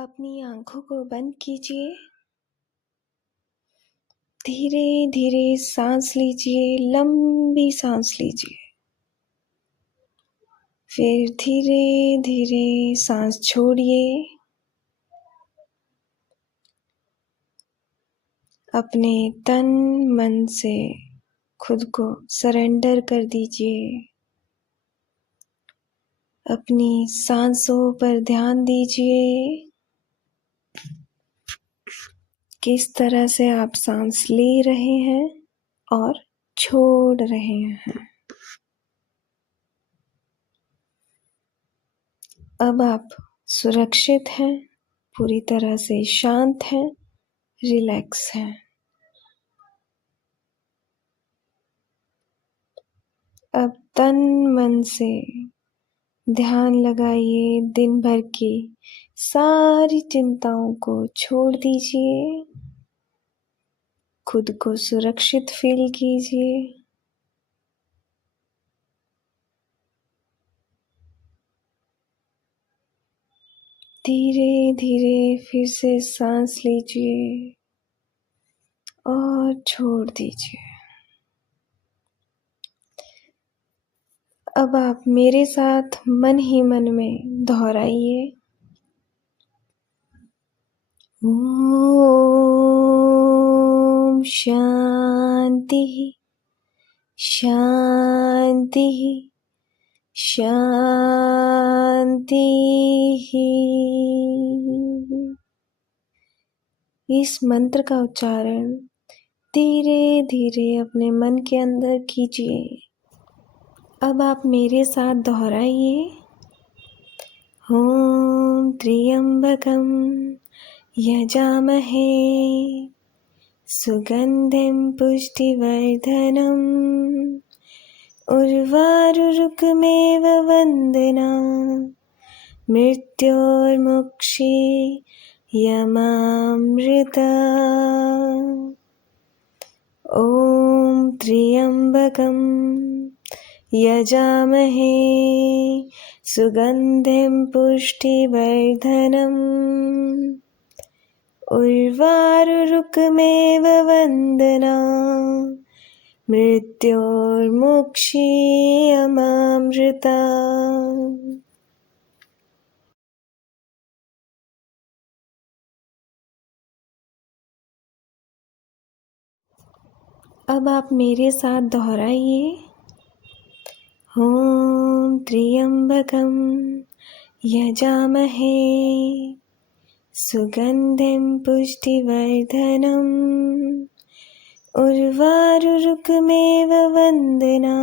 अपनी आँखों को बंद कीजिए। धीरे धीरे सांस लीजिए, लंबी सांस लीजिए। फिर धीरे धीरे सांस छोड़िए। अपने तन मन से खुद को सरेंडर कर दीजिए। अपनी सांसों पर ध्यान दीजिए। किस तरह से आप सांस ले रहे हैं और छोड़ रहे हैं। अब आप सुरक्षित हैं, पूरी तरह से शांत हैं, रिलैक्स हैं। अब तन मन से ध्यान लगाइए। दिन भर की सारी चिंताओं को छोड़ दीजिए। खुद को सुरक्षित फील कीजिए। धीरे धीरे फिर से सांस लीजिए और छोड़ दीजिए। अब आप मेरे साथ मन ही मन में दोहराइए। ओम शांति शांति शांति। इस मंत्र का उच्चारण धीरे धीरे अपने मन के अंदर कीजिए। अब आप मेरे साथ दोहराइए। ओम त्र्यंबकं यजामहे सुगंधिं पुष्टिवर्धनम् उर्वारुकमेव वन्दना मृत्योर्मुक्षीयमामृता। ॐ त्र्यंबकं यजामहे सुगंधिं पुष्टिवर्धनम् उर्वारुकमेव वन्दना मृत्योर्मुक्षीयमामृता। अब आप मेरे साथ दोहराइए। ओम त्र्यंबकं यजामहे सुगंधिं पुष्टिवर्धनम् उर्वारुकमेव वन्दना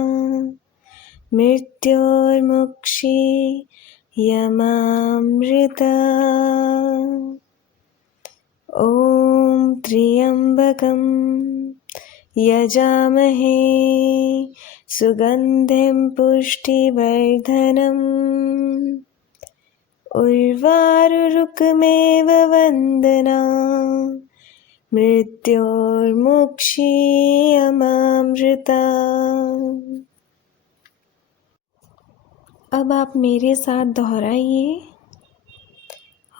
मृत्योर्मुक्षीयमामृता। ॐ त्र्यंबकं यजामहे सुगंधिं पुष्टिवर्धनम् उर्वारुकमेव वन्दना मृत्योर्मुक्षीयमामृता। अब आप मेरे साथ दोहराइए।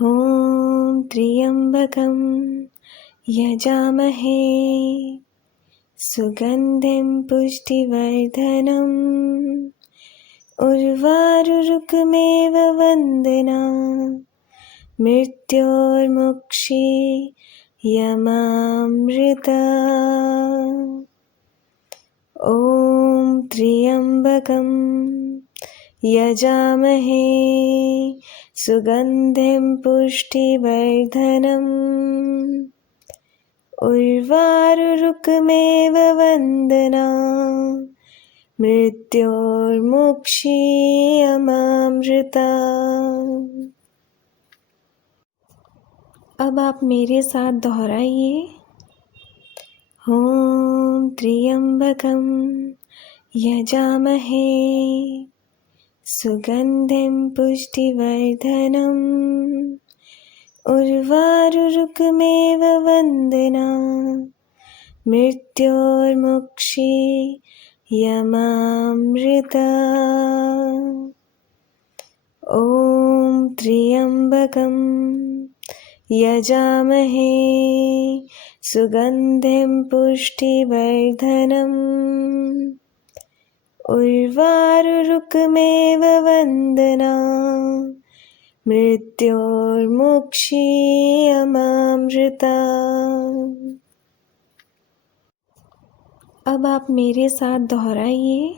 ओम त्र्यंबकं यजामहे सुगंधिं पुष्टिवर्धनम् उर्वारुकमेव वन्दना मृत्योर्मुक्षीयमामृता। ॐ त्र्यंबकं यजामहे सुगंधिं पुष्टिवर्धनम् उर्वारुकमेव वन्दना मृत्योर्मुक्षीयमामृता। अब आप मेरे साथ दोहराइए। ओम त्र्यंबकं यजामहे सुगंधिं पुष्टिवर्धनम् उर्वारुकमेव वन्दना मृत्योर्मुक्षीयमामृता। ॐ त्र्यम्बकं यजामहे सुगन्धिं पुष्टिवर्धनम् उर्वारुरुकमेव वन्दना मृत्योर्मुक्षीयमामृता। अब आप मेरे साथ दोहराइए।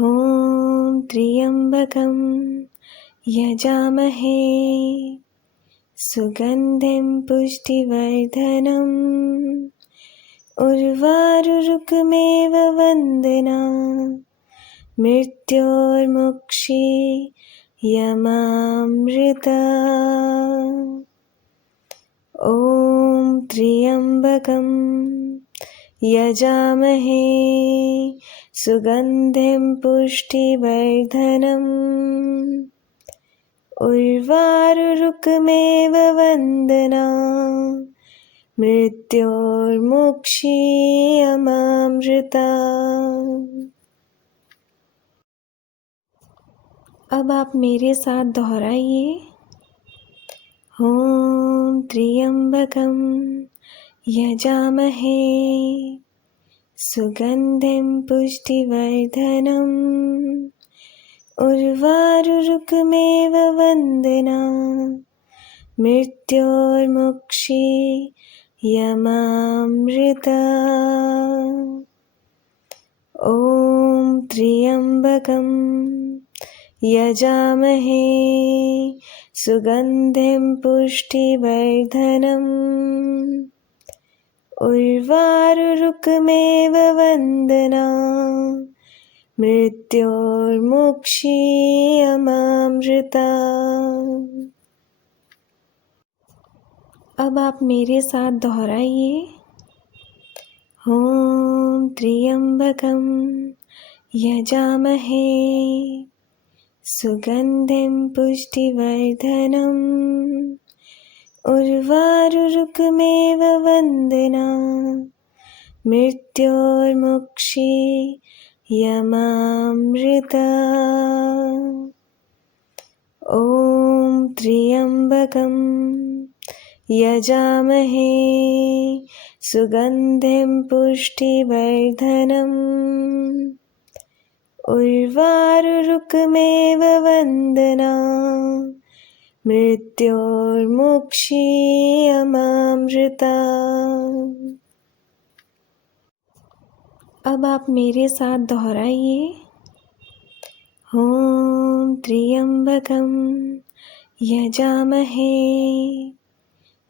ॐ त्र्यम्बकं यजामहे सुगन्धिं पुष्टिवर्धनम् उर्वारुरुकमेव वन्दना मृत्योर्मुक्षीयमामृता। ॐ त्र्यम्बकं यजामहे सुगन्धिं पुष्टिवर्धनम् उर्वारुरुकमेव वन्दना मृत्योर्मुक्षीयमामृता। अब आप मेरे साथ दोहराइए। ॐ त्र्यम्बकं यजामहे सुगन्धिं पुष्टिवर्धनम् उर्वारुरुकमेव वन्दना मृत्योर्मुक्षीयमामृता। ॐ त्र्यम्बकं यजामहे सुगन्धिं पुष्टिवर्धनम् उर्वारुरुकमेव वन्दना मृत्योर्मुक्षीयमामृता। अब आप मेरे साथ दोहराइए। ॐ त्र्यम्बकं यजामहे सुगन्धिं पुष्टिवर्धनम् उर्वारुरुकमेव वन्दना मृत्योर्मुक्षीयमामृता। ॐ त्र्यम्बकं यजामहे सुगन्धिं पुष्टिवर्धनम् उर्वारुरुकमेव वन्दना मृत्योर्मुक्षीयमामृता। अब आप मेरे साथ दोहराइए। ॐ त्र्यम्बकं यजामहे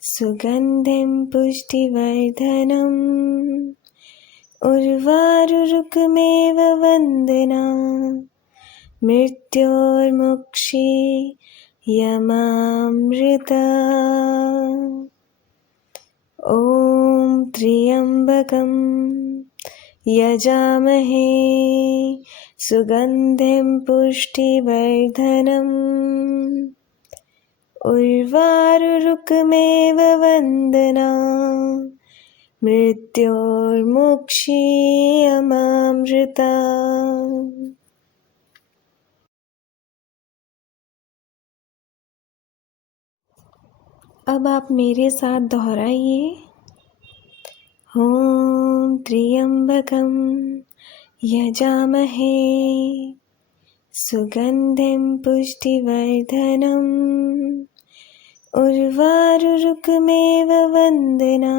सुगन्धिं पुष्टिवर्धनम् उर्वारुरुकमेव वन्दना मृत्योर्मुक्षीयमामृता। ॐ त्र्यम्बकं यजामहे सुगन्धिं पुष्टिवर्धनम् उर्वारुरुकमेव वन्दना मृत्योर्मुक्षीयमामृता। अब आप मेरे साथ दोहराइए। ॐ त्र्यम्बकं यजामहे सुगन्धिं पुष्टिवर्धनम् उर्वारुरुकमेव वन्दना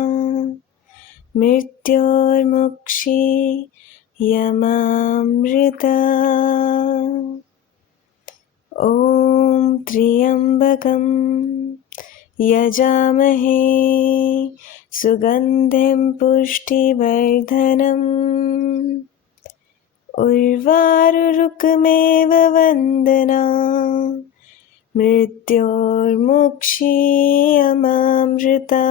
मृत्योर्मुक्षीयमामृता। ॐ त्र्यम्बकं यजामहे सुगन्धिं पुष्टिवर्धनम् उर्वारुरुकमेव वन्दना मृत्योर्मुक्षीयमामृता।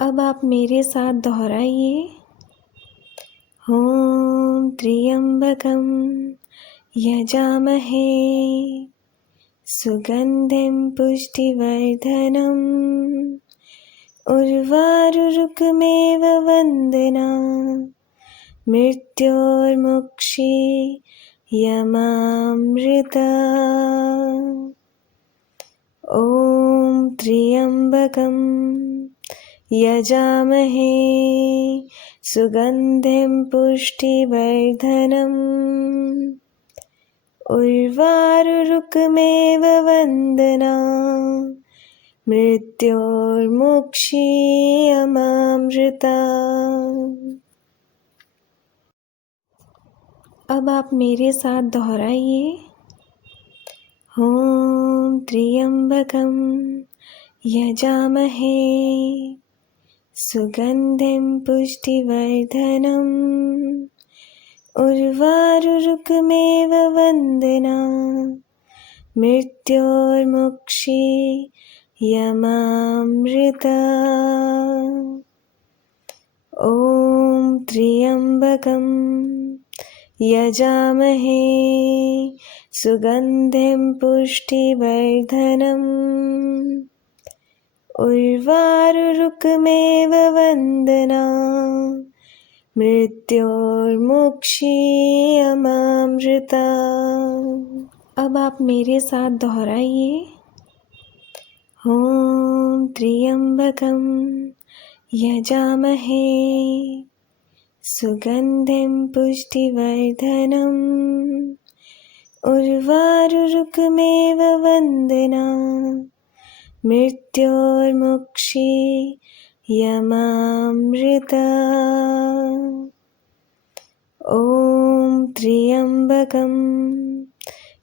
अब आप मेरे साथ दोहराइए। ॐ त्र्यम्बकं यजामहे सुगन्धिं पुष्टिवर्धनम् उर्वारुरुकमेव वन्दना मृत्योर्मुक्षीयमामृता। ॐ त्र्यम्बकं यजामहे सुगन्धिं पुष्टिवर्धनम् उर्वारुरुकमेव वन्दना मृत्योर्मुक्षीयमामृता। अब आप मेरे साथ दोहराइए। ॐ त्र्यम्बकं यजामहे सुगन्धिं पुष्टिवर्धनम् उर्वारुरुकमेव वन्दना मृत्योर्मुक्षीयमामृता। ॐ त्र्यम्बकं यजामहे सुगन्धिं पुष्टिवर्धनम् उर्वारुरुकमेव वन्दना मृत्योर्मुक्षीयमामृता। अब आप मेरे साथ दोहराइए। ॐ त्र्यम्बकं यजामहे सुगन्धिं पुष्टिवर्धनम् उर्वारुरुकमेव वन्दना मृत्योर्मुक्षीयमामृता। ॐ त्र्यम्बकं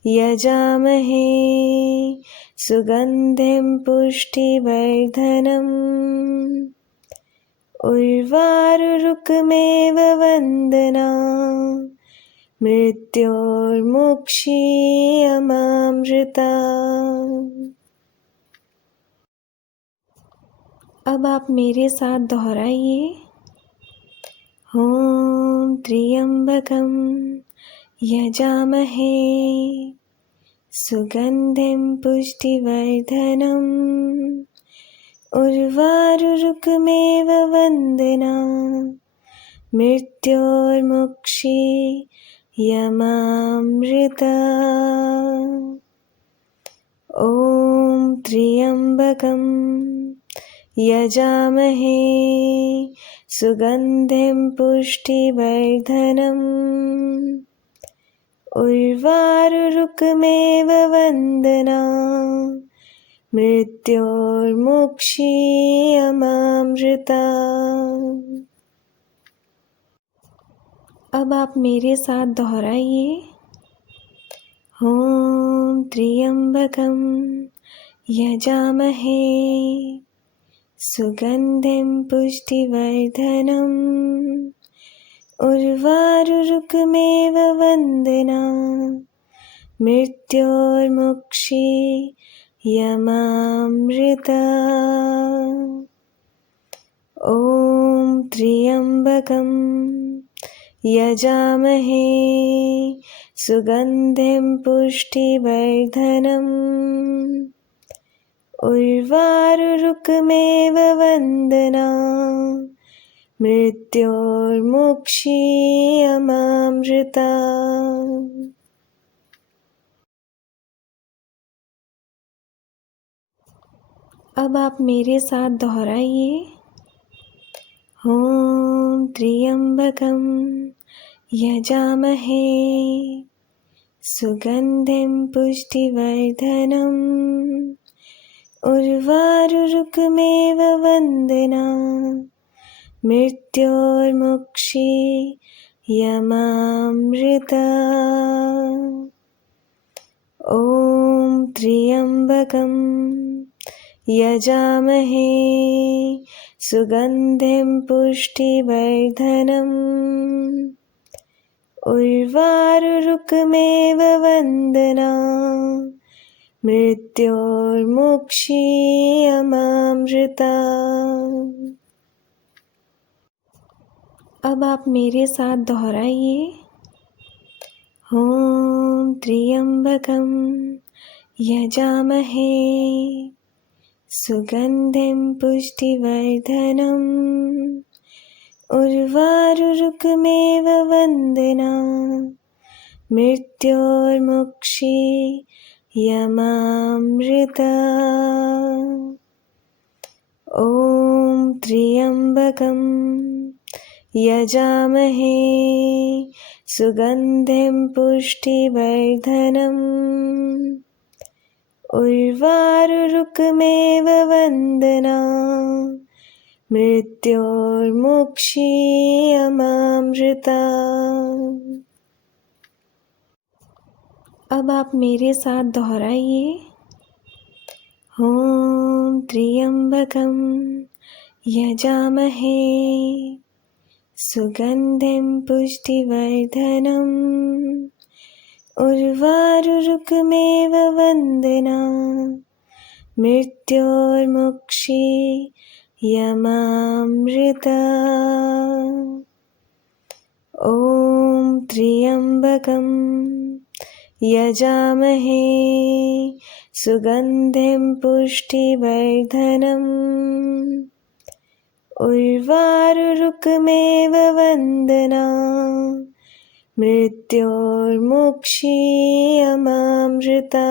यजामहे सुगन्धिं पुष्टिवर्धनम् उर्वारुरुकमेव वन्दना मृत्योर्मुक्षीयमामृता। अब आप मेरे साथ दोहराइए। ॐ त्र्यम्बकं यजामहे सुगन्धिं पुष्टिवर्धनम् उर्वारुरुकमेव वन्दना मृत्योर्मुक्षीयमामृता। ॐ त्र्यम्बकं यजामहे सुगन्धिं पुष्टिवर्धनम् उर्वारुरुकमेव वन्दना मृत्योर्मुक्षीयमामृता। अब आप मेरे साथ दोहराइए। ॐ त्र्यम्बकं यजामहे सुगन्धिं पुष्टिवर्धनम् उर्वारुरुकमेव वन्दना मृत्योर्मुक्षीयमामृता। ॐ त्र्यम्बकं यजामहे सुगन्धिं पुष्टिवर्धनम् उर्वारुरुकमेव वन्दना मृत्योर्मुक्षीयमामृता। अब आप मेरे साथ दोहराइए। ॐ त्र्यम्बकं यजामहे सुगन्धिं पुष्टिवर्धनम् उर्वारुरुकमेव वन्दना मृत्योर्मुक्षीयमामृता। ॐ त्र्यम्बकं यजामहे सुगन्धिं पुष्टिवर्धनम् उर्वारुरुकमेव वन्दना मृत्योर्मुक्षीयमामृता। अब आप मेरे साथ दोहराइए। ॐ त्र्यम्बकं यजामहे सुगन्धिं पुष्टिवर्धनम् उर्वारुरुकमेव वन्दना मृत्योर्मुक्षीयमामृता। ॐ त्र्यम्बकं यजामहे सुगन्धिं पुष्टिवर्धनम् उर्वारुरुकमेव वन्दना मृत्योर्मुक्षीयमामृता। अब आप मेरे साथ दोहराइए। ॐ त्र्यम्बकं यजामहे सुगन्धिं पुष्टिवर्धनम् उर्वारुरुकमेव वन्दना मृत्योर्मुक्षीयमामृता। ॐ त्र्यम्बकं यजामहे सुगन्धिं पुष्टिवर्धनम् उर्वारुरुकमेव वन्दना मृत्योर्मुक्षीयमामृता।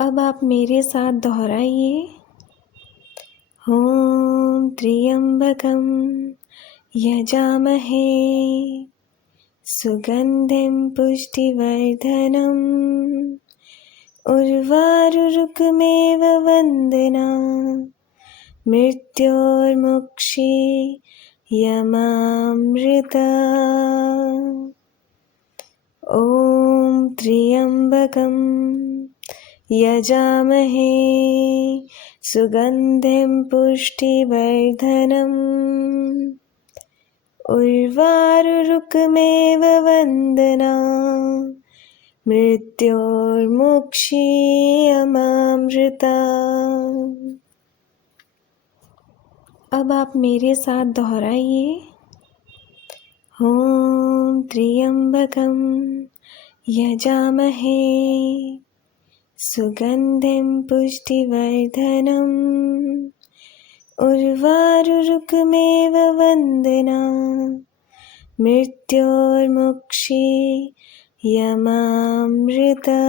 अब आप मेरे साथ दोहराइए। ॐ त्र्यम्बकं यजामहे सुगन्धिं पुष्टिवर्धनम् उर्वारुरुकमेव वन्दना मृत्योर्मुक्षीयमामृता। ॐ त्र्यम्बकं यजामहे सुगन्धिं पुष्टिवर्धनम् उर्वारुरुकमेव वन्दना मृत्योर्मुक्षीयमामृता। अब आप मेरे साथ दोहराइए। ॐ त्र्यम्बकं यजामहे सुगन्धिं पुष्टिवर्धनम् उर्वारुरुकमेव वन्दना मृत्योर्मुक्षीयमामृता।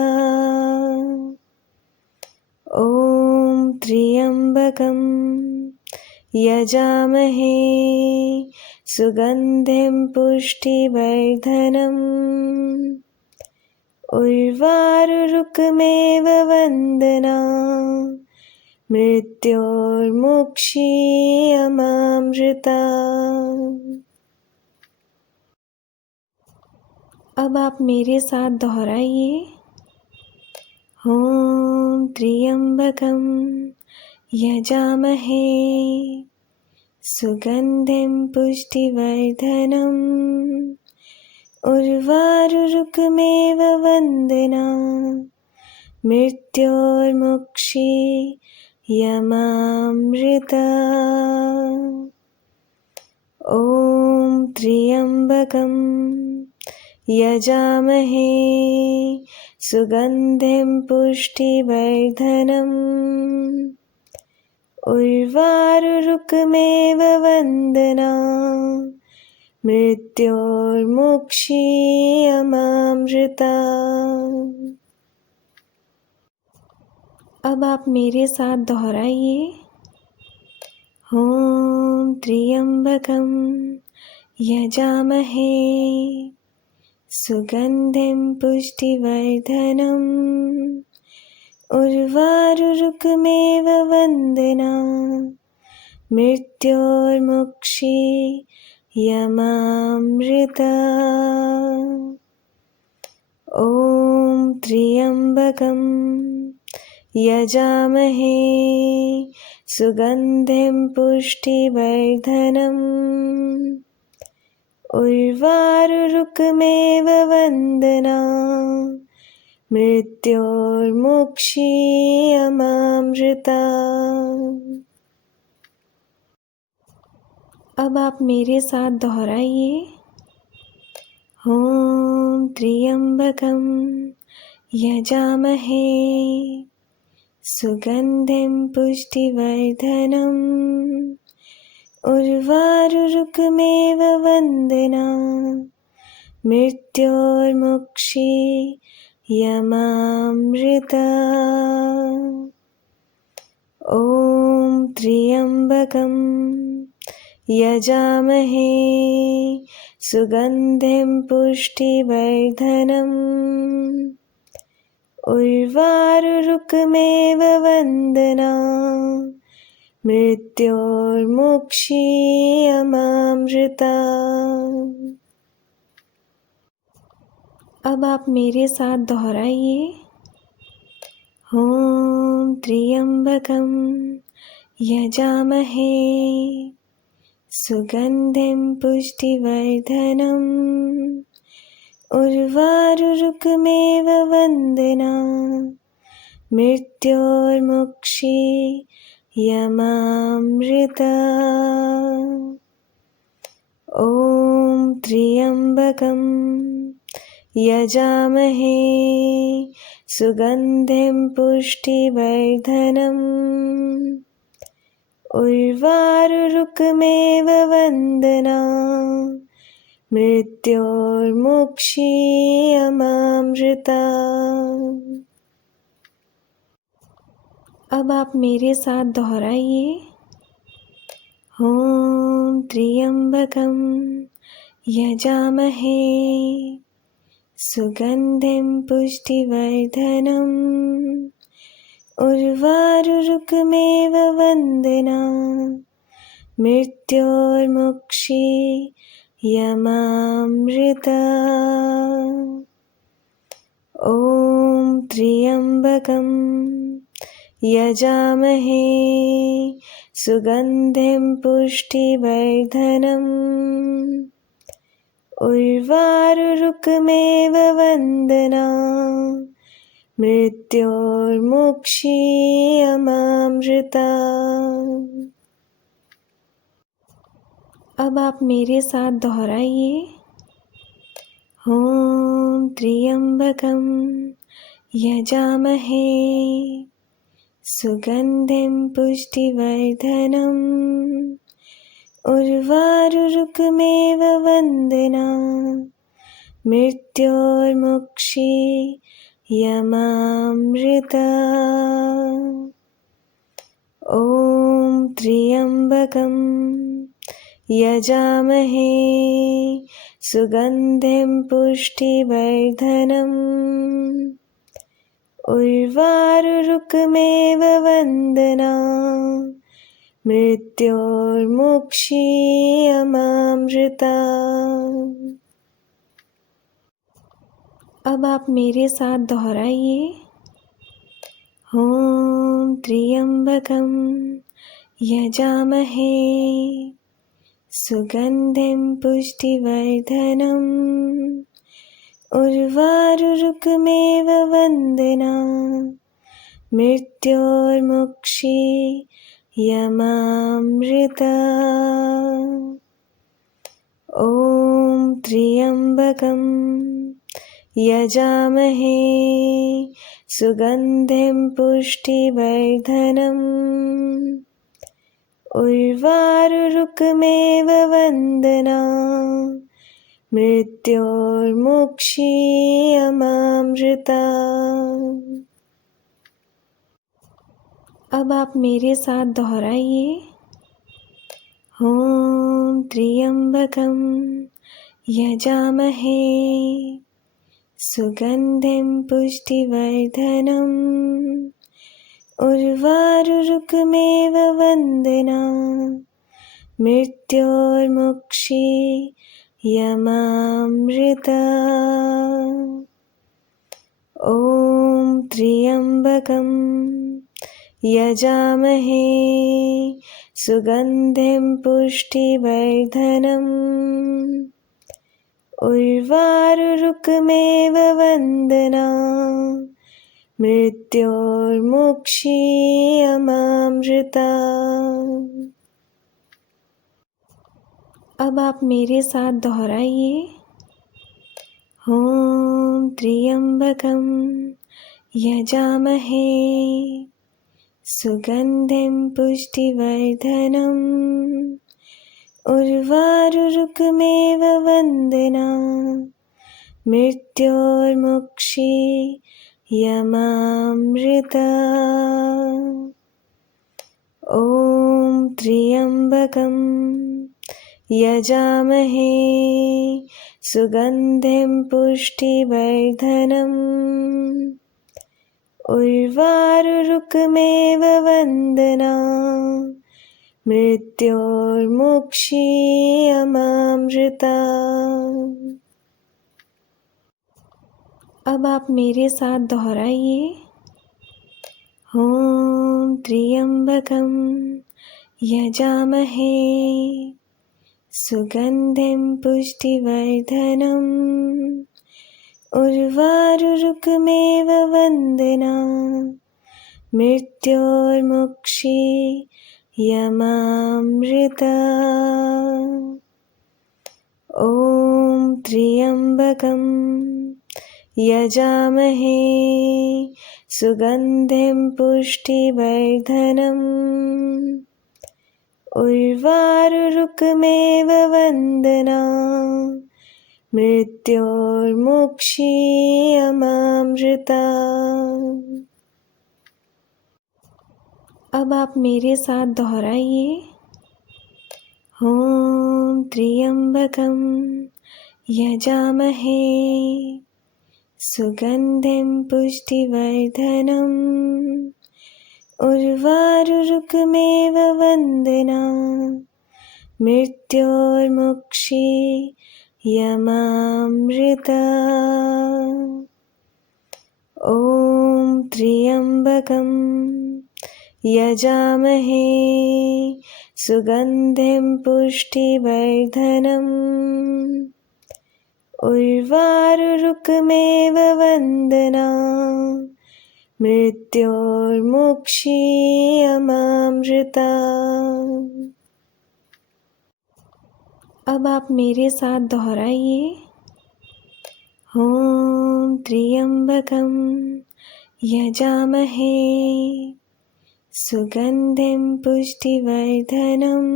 ॐ त्र्यम्बकं यजामहे सुगन्धिं पुष्टिवर्धनम् उर्वारुरुकमेव वन्दना मृत्योर्मुक्षीयमामृता। अब आप मेरे साथ दोहराइए। ॐ त्र्यम्बकं यजामहे सुगन्धिं पुष्टिवर्धनम् उर्वारुरुकमेव वन्दना मृत्योर्मुक्षीयमामृता। ॐ त्र्यम्बकं यजामहे सुगन्धिं पुष्टिवर्धनम् उर्वारुरुकमेव वन्दना मृत्योर्मुक्षीयमामृता। अब आप मेरे साथ दोहराइए। ॐ त्र्यम्बकं यजामहे सुगन्धिं पुष्टिवर्धनम् उर्वारुरुकमेव वन्दना मृत्योर्मुक्षीयमामृता। ॐ त्र्यम्बकं यजामहे सुगन्धिं पुष्टिवर्धनम् उर्वारुरुकमेव वन्दना मृत्योर्मुक्षीयमामृता। अब आप मेरे साथ दोहराइए। ॐ त्र्यम्बकं यजामहे सुगन्धिं पुष्टिवर्धनम् उर्वारुरुकमेव वन्दना मृत्योर्मुक्षीयमामृता। ॐ त्र्यम्बकं यजामहे सुगन्धिं पुष्टिवर्धनम् उर्वारुरुकमेव वन्दना मृत्योर्मुक्षीयमामृता। अब आप मेरे साथ दोहराइए। ॐ त्र्यम्बकं यजामहे सुगन्धिं पुष्टिवर्धनम् उर्वारुरुकमेव वन्दना मृत्योर्मुक्षीयमामृता। ॐ त्र्यम्बकं यजामहे सुगन्धिं पुष्टिवर्धनम् उर्वारुरुकमेव वन्दना मृत्योर्मुक्षीयमामृता। अब आप मेरे साथ दोहराइए। ॐ त्र्यम्बकं यजामहे सुगन्धिं पुष्टिवर्धनम् उर्वारुरुकमेव वन्दना मृत्योर्मुक्षीयमामृता। ॐ त्र्यम्बकं यजामहे सुगन्धिं पुष्टिवर्धनम् उर्वारुरुकमेव वन्दना मृत्योर्मुक्षीयमामृता। अब आप मेरे साथ दोहराइए। ॐ त्र्यम्बकं यजामहे सुगन्धिं पुष्टिवर्धनम् उर्वारुरुकमेव वन्दना मृत्योर्मुक्षीयमामृता। ॐ त्र्यम्बकं यजामहे सुगन्धिं पुष्टिवर्धनम् उर्वारुरुकमेव वन्दना मृत्योर्मुक्षीयमामृता। अब आप मेरे साथ दोहराइए। ॐ त्र्यम्बकं यजामहे सुगन्धिं पुष्टिवर्धनम् उर्वारुरुकमेव वन्दना मृत्योर्मुक्षीयमामृता। ॐ त्र्यम्बकं यजामहे सुगन्धिं पुष्टिवर्धनम् उर्वारुरुकमेव वन्दना मृत्योर्मुक्षीयमामृता। अब आप मेरे साथ दोहराइए। ॐ त्र्यम्बकं यजामहे सुगन्धिं पुष्टिवर्धनम् उर्वारुरुकमेव वन्दना मृत्योर्मुक्षीयमामृता। ॐ त्र्यम्बकं यजामहे सुगन्धिं पुष्टिवर्धनम् उर्वारुरुकमेव वन्दना मृत्योर्मुक्षीयमामृता। अब आप मेरे साथ दोहराइए। ॐ त्र्यम्बकं यजामहे सुगन्धिं पुष्टिवर्धनम् उर्वारुरुकमेव वन्दना मृत्योर्मुक्षीयमामृता। ॐ त्र्यम्बकं यजामहे सुगन्धिं पुष्टिवर्धनम् उर्वारुरुकमेव वन्दना मृत्योर्मुक्षीयमामृता। अब आप मेरे साथ दोहराइए। ॐ त्र्यम्बकं यजामहे सुगन्धिं पुष्टिवर्धनम् उर्वारुरुकमेव वन्दना मृत्योर्मुक्षीयमामृता। ॐ त्र्यम्बकं यजामहे सुगन्धिं पुष्टिवर्धनम् उर्वारुरुकमेव वन्दना मृत्योर्मुक्षीयमामृता। अब आप मेरे साथ दोहराइए। ॐ त्र्यम्बकं यजामहे सुगन्धिं पुष्टिवर्धनम् उर्वारुरुकमेव वन्दना मृत्योर्मुक्षीयमामृता। ॐ त्र्यम्बकं यजामहे सुगन्धिं पुष्टिवर्धनम् उर्वारुरुकमेव वन्दना मृत्योर्मुक्षीयमामृता। अब आप मेरे साथ दोहराइए। ॐ त्र्यम्बकं यजामहे सुगन्धिं पुष्टिवर्धनम्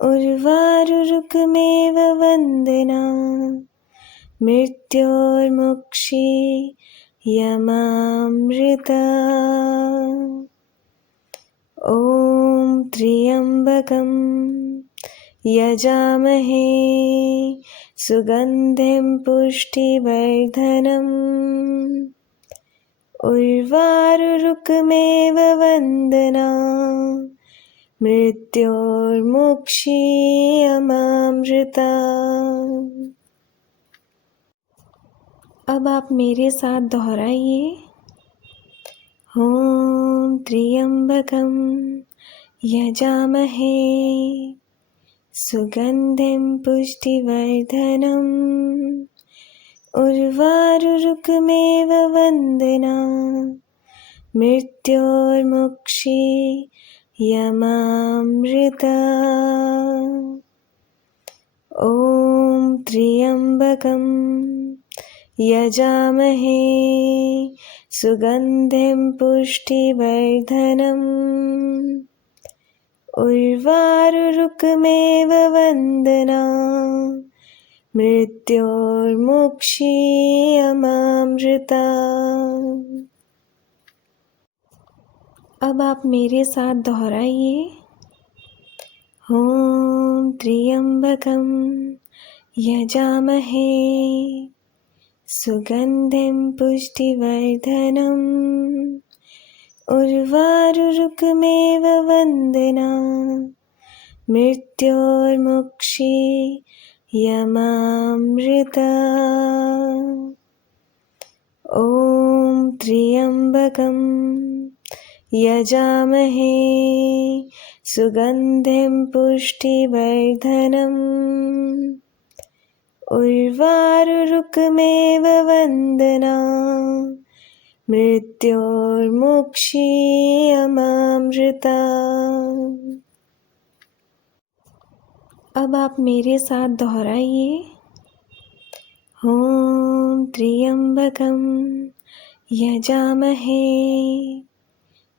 उर्वारुरुकमेव वन्दना मृत्योर्मुक्षीयमामृता। ॐ त्र्यम्बकं यजामहे सुगन्धिं पुष्टिवर्धनम् उर्वारुरुकमेव वन्दना मृत्योर्मुक्षीयमामृता। अब आप मेरे साथ दोहराइए। ॐ त्र्यम्बकं यजामहे सुगन्धिं पुष्टिवर्धनम् उर्वारुरुकमेव वन्दना मृत्योर्मुक्षीयमामृता। ॐ त्र्यम्बकं यजामहे सुगन्धिं पुष्टिवर्धनम् उर्वारुरुकमेव वन्दना मृत्योर्मुक्षीयमामृता। अब आप मेरे साथ दोहराइए। ॐ त्र्यम्बकं यजामहे सुगन्धिं पुष्टिवर्धनम् उर्वारुरुकमेव वन्दना मृत्योर्मुक्षीयमामृता। ॐ त्र्यम्बकं यजामहे सुगन्धिं पुष्टिवर्धनम् उर्वारुरुकमेव वन्दना मृत्योर्मुक्षीयमामृता। अब आप मेरे साथ दोहराइए। ॐ त्र्यम्बकं यजामहे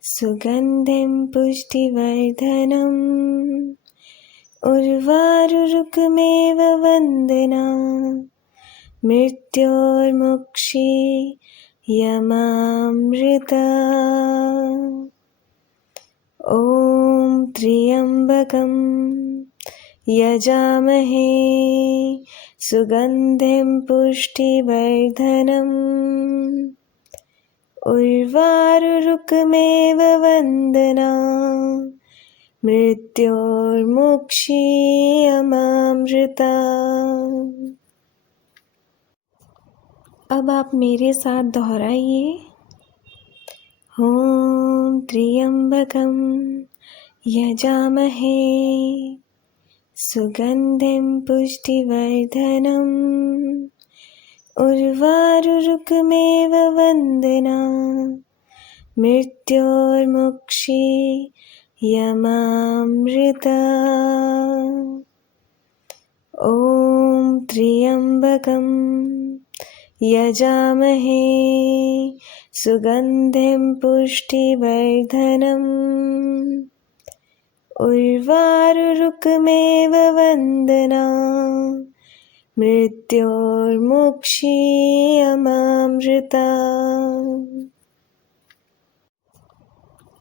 सुगन्धिं पुष्टिवर्धनम् उर्वारुरुकमेव वन्दना मृत्योर्मुक्षीयमामृता। ॐ त्र्यम्बकं यजामहे सुगन्धिं पुष्टिवर्धनम् उर्वारुरुकमेव वन्दना मृत्योर्मुक्षीयमामृता। अब आप मेरे साथ दोहराइए। ॐ त्र्यम्बकं यजामहे सुगन्धिं पुष्टिवर्धनम् उर्वारुरुकमेव वन्दना मृत्योर्मुक्षीयमामृता। ॐ त्र्यम्बकं यजामहे सुगन्धिं पुष्टिवर्धनम् उर्वारुरुकमेव वन्दना मृत्योर्मुक्षीयमामृता।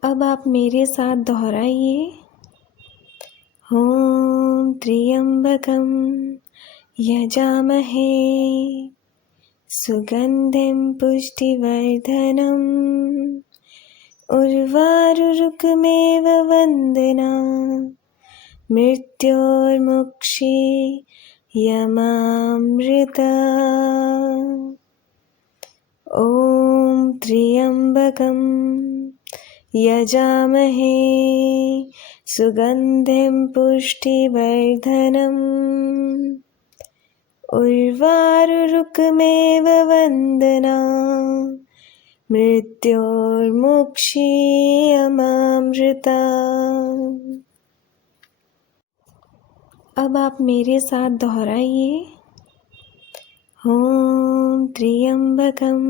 अब आप मेरे साथ दोहराइए। ॐ त्र्यम्बकं यजामहे सुगन्धिं पुष्टिवर्धनम् उर्वारुरुकमेव वन्दना मृत्योर्मुक्षीयमामृता। ॐ त्र्यम्बकं यजामहे सुगन्धिं पुष्टिवर्धनम् उर्वारुरुकमेव वन्दना मृत्योर्मुक्षीयमामृता। अब आप मेरे साथ दोहराइए। ॐ त्र्यम्बकं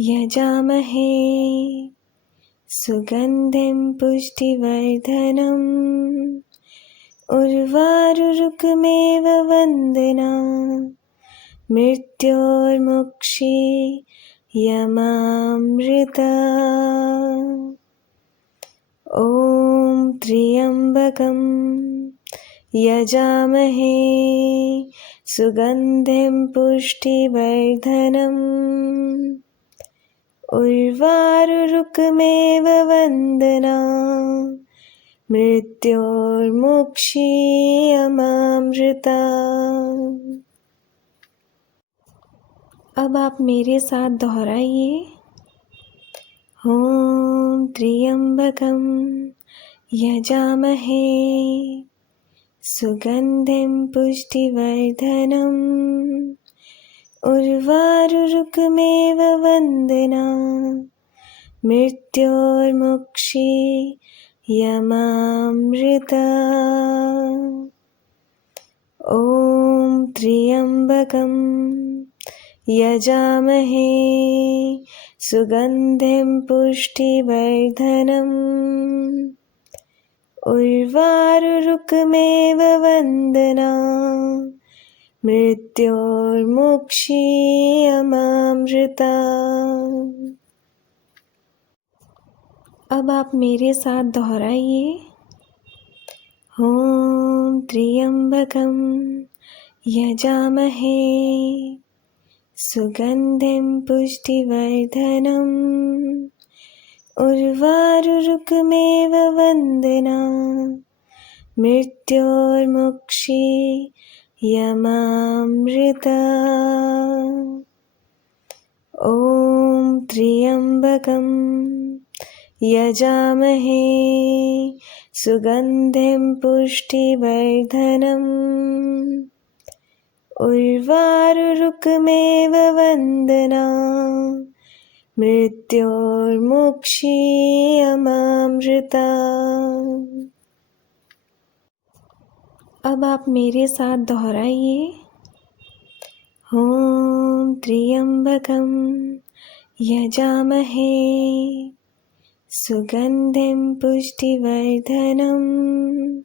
यजामहे सुगन्धिं पुष्टिवर्धनम् उर्वारुरुकमेव वन्दना मृत्योर्मुक्षीयमामृता। ॐ त्र्यम्बकं यजामहे सुगन्धिं पुष्टिवर्धनम् उर्वारुरुकमेव वन्दना मृत्योर्मुक्षीयमामृता। अब आप मेरे साथ दोहराइए। ॐ त्र्यम्बकं यजामहे सुगन्धिं पुष्टिवर्धनम् उर्वारुरुकमेव वन्दना मृत्योर्मुक्षीयमामृता। ॐ त्र्यम्बकं यजामहे सुगन्धिं पुष्टिवर्धनम् उर्वारुरुकमेव वन्दना मृत्योर्मुक्षीयमामृता। अब आप मेरे साथ दोहराइए। ॐ त्र्यम्बकं यजामहे सुगन्धिं पुष्टिवर्धनम् उर्वारुरुकमेव वन्दना मृत्योर्मुक्षीयमामृता। ॐ त्र्यम्बकं यजामहे सुगन्धिं पुष्टिवर्धनम् उर्वारुरुकमेव वन्दना मृत्योर्मुक्षीयमामृता। अब आप मेरे साथ दोहराइए। ॐ त्र्यम्बकं यजामहे सुगन्धिं पुष्टिवर्धनम्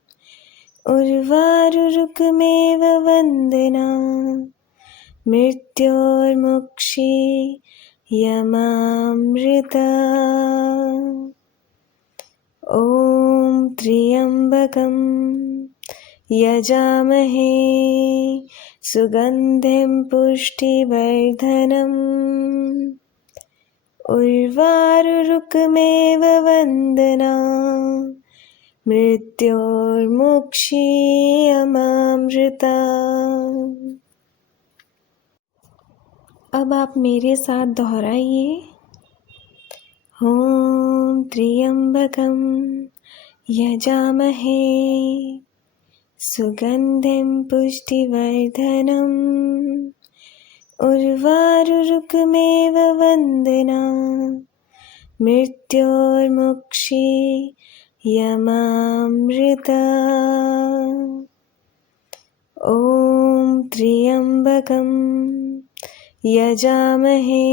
उर्वारुरुकमेव वन्दना मृत्योर्मुक्षीयमामृता। ॐ त्र्यम्बकं यजामहे सुगन्धिं पुष्टिवर्धनम् उर्वारुरुकमेव वन्दना मृत्योर्मुक्षीयमामृता। अब आप मेरे साथ दोहराइए। ॐ त्र्यम्बकं यजामहे सुगन्धिं पुष्टिवर्धनम् उर्वारुरुकमेव वन्दना मृत्योर्मुक्षीयमामृता। ॐ त्र्यम्बकं यजामहे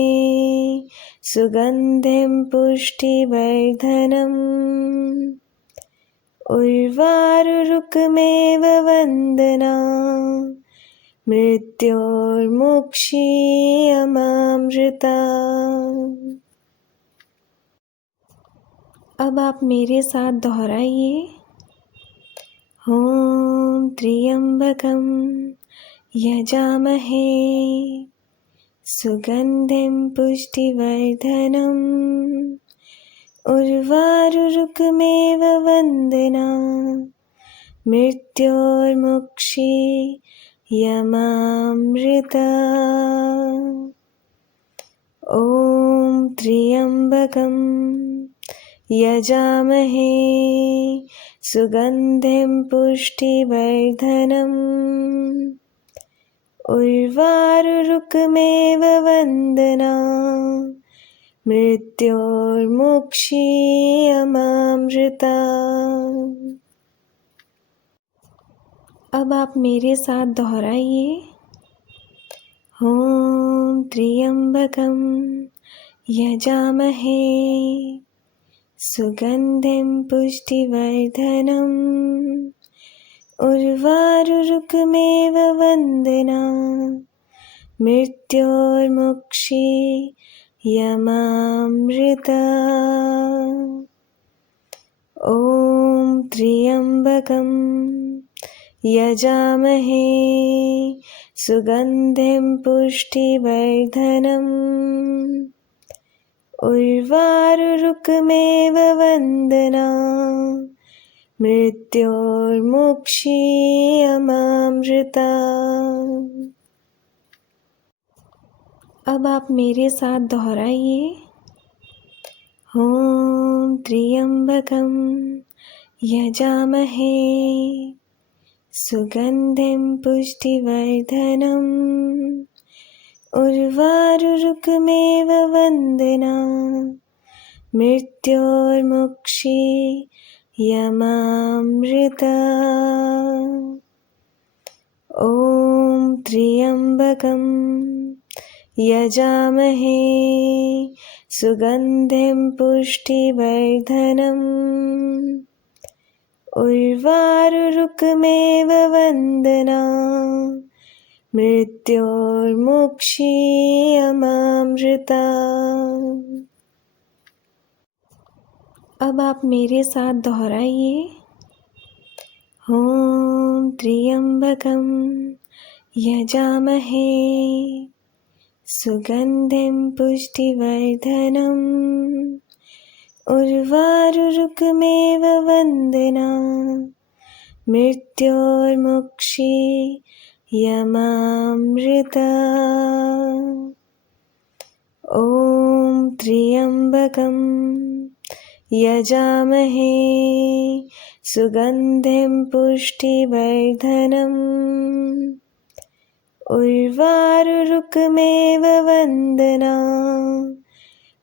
सुगन्धिं पुष्टिवर्धनम् उर्वारुरुकमेव वन्दना मृत्योर्मुक्षीयमामृता। अब आप मेरे साथ दोहराइए। ॐ त्र्यम्बकं यजामहे सुगन्धिं पुष्टिवर्धनम् उर्वारुरुकमेव वन्दना मृत्योर्मुक्षीयमामृता। ॐ त्र्यम्बकं यजामहे सुगन्धिं पुष्टिवर्धनम् उर्वारुरुकमेव वन्दना मृत्योर्मुक्षीयमामृता। अब आप मेरे साथ दोहराइए। ॐ त्र्यम्बकं यजामहे सुगन्धिं पुष्टिवर्धनम् उर्वारुरुकमेव वन्दना मृत्योर्मुक्षीयमामृता। ॐ त्र्यम्बकं यजामहे सुगन्धिं पुष्टिवर्धनम् उर्वारुरुकमेव वन्दना मृत्योर्मुक्षीयमामृता। अब आप मेरे साथ दोहराइए। ॐ त्र्यम्बकं यजामहे सुगन्धिं पुष्टिवर्धनम् उर्वारुरुकमेव वन्दना मृत्योर्मुक्षीयमामृता। ॐ त्र्यम्बकं यजामहे सुगन्धिं पुष्टिवर्धनम् उर्वारुरुकमेव वन्दना मृत्योर्मुक्षीयमामृता। अब आप मेरे साथ दोहराइए। ॐ त्र्यम्बकं यजामहे सुगन्धिं पुष्टिवर्धनम् उर्वारुरुकमेव वन्दना मृत्योर्मुक्षीयमामृता। ॐ त्र्यम्बकं यजामहे सुगन्धिं पुष्टिवर्धनम् उर्वारुरुकमेव वन्दना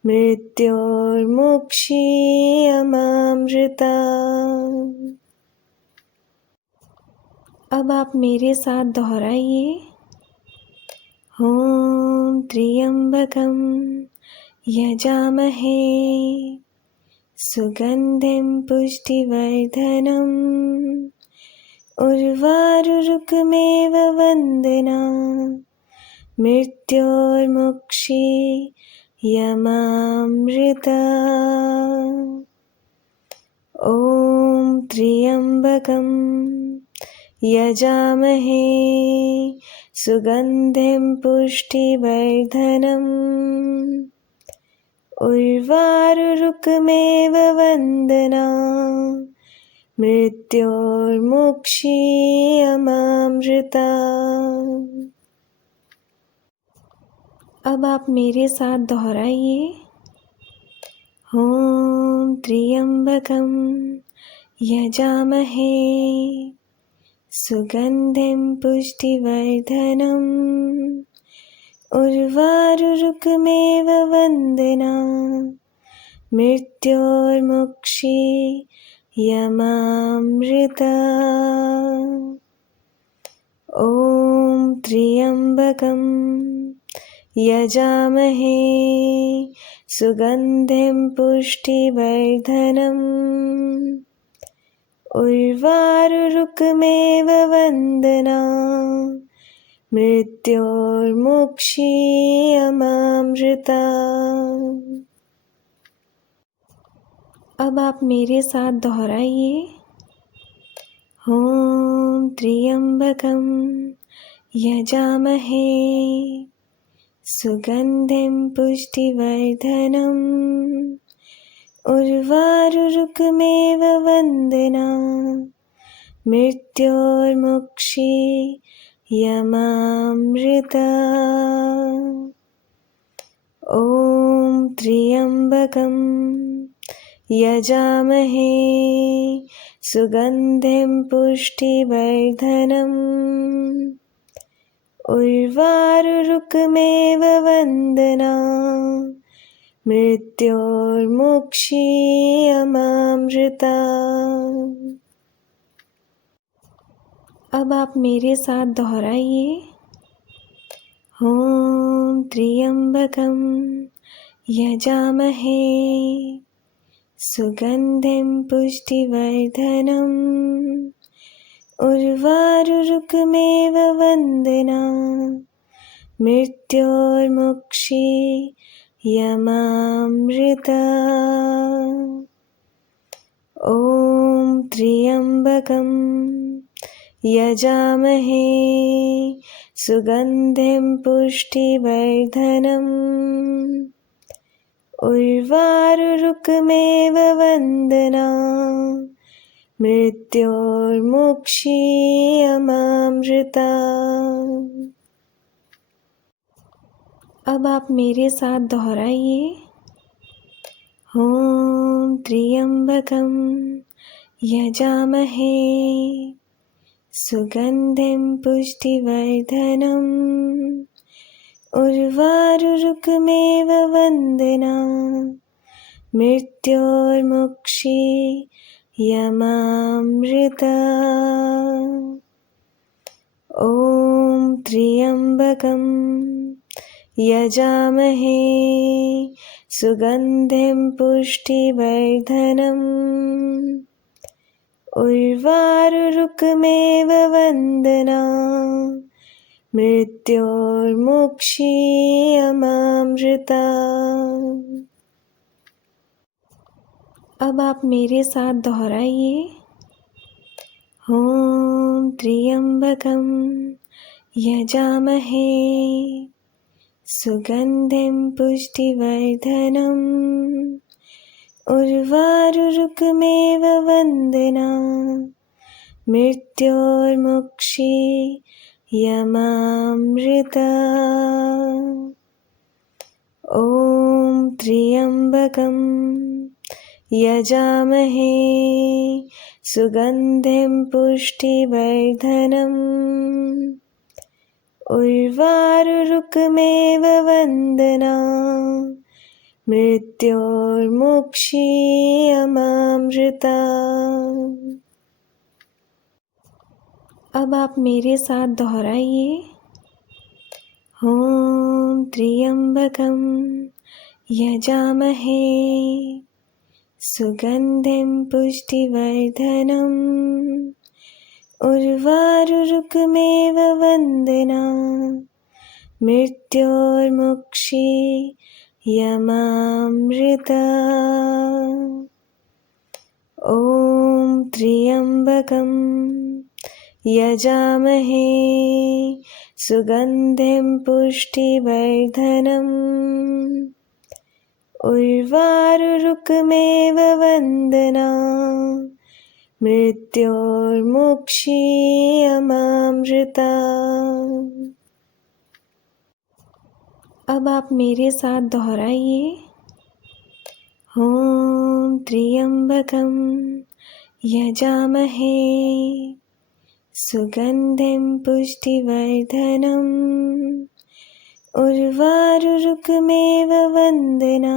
मृत्योर्मुक्षीयमामृता। अब आप मेरे साथ दोहराइए। ॐ त्र्यम्बकं यजामहे सुगन्धिं पुष्टिवर्धनम् उर्वारुरुकमेव वन्दना मृत्योर्मुक्षीयमामृता। ॐ त्र्यम्बकं यजामहे सुगन्धिं पुष्टिवर्धनम् उर्वारुरुकमेव वन्दना मृत्योर्मुक्षीयमामृता। अब आप मेरे साथ दोहराइए। ॐ त्र्यम्बकं यजामहे सुगन्धिं पुष्टिवर्धनम् उर्वारुरुकमेव वन्दना मृत्योर्मुक्षीयमामृता। ॐ त्र्यम्बकं यजामहे सुगन्धिं पुष्टिवर्धनम् उर्वारुरुकमेव वन्दना मृत्योर्मुक्षीयमामृता। अब आप मेरे साथ दोहराइए। ॐ त्र्यम्बकं यजामहे सुगन्धिं पुष्टिवर्धनम् उर्वारुरुकमेव वन्दना मृत्योर्मुक्षीयमामृता। ॐ त्र्यम्बकं यजामहे सुगन्धिं पुष्टिवर्धनम् उर्वारुरुकमेव वन्दना मृत्योर्मुक्षीयमामृता। अब आप मेरे साथ दोहराइए। ॐ त्र्यम्बकं यजामहे सुगन्धिं पुष्टिवर्धनम् उर्वारुरुकमेव वन्दना मृत्योर्मुक्षीयमामृता। ॐ त्र्यम्बकं यजामहे सुगन्धिं पुष्टिवर्धनम् उर्वारुरुकमेव वन्दना मृत्योर्मुक्षीयमामृता। अब आप मेरे साथ दोहराइए। ॐ त्र्यम्बकं यजामहे सुगन्धिं पुष्टिवर्धनम् उर्वारुरुकमेव वन्दना मृत्योर्मुक्षीयमामृता। ॐ त्र्यम्बकं यजामहे सुगन्धिं पुष्टिवर्धनम् उर्वारुरुकमेव वन्दना मृत्योर्मुक्षीयमामृता। अब आप मेरे साथ दोहराइए। ॐ त्र्यम्बकं यजामहे सुगन्धिं पुष्टिवर्धनम् उर्वारुरुकमेव वन्दना मृत्योर्मुक्षीयमामृता। ॐ त्र्यम्बकं यजामहे सुगन्धिं पुष्टिवर्धनम् उर्वारुरुकमेव वन्दना मृत्योर्मुक्षीयमामृता। अब आप मेरे साथ दोहराइए। ॐ त्र्यम्बकं यजामहे सुगन्धिं पुष्टिवर्धनम् उर्वारुरुकमेव वन्दना मृत्योर्मुक्षीयमामृता। ॐ त्र्यम्बकं यजामहे सुगन्धिं पुष्टिवर्धनम् उर्वारुरुकमेव वन्दना मृत्योर्मुक्षीयमामृता। अब आप मेरे साथ दोहराइए। ॐ त्र्यम्बकं यजामहे सुगन्धिं पुष्टिवर्धनम् उर्वारुरुकमेव वन्दना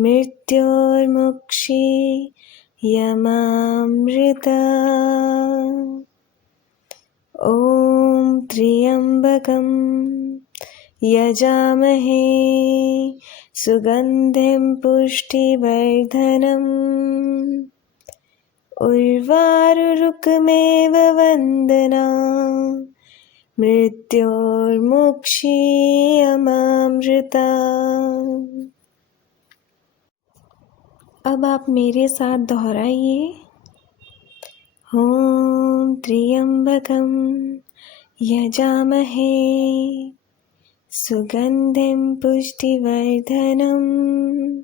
मृत्योर्मुक्षीयमामृता। ॐ त्र्यम्बकं यजामहे सुगन्धिं पुष्टिवर्धनम् उर्वारुरुकमेव वन्दना मृत्योर्मुक्षीयमामृता। अब आप मेरे साथ दोहराइए। ॐ त्र्यम्बकं यजामहे सुगन्धिं पुष्टिवर्धनम्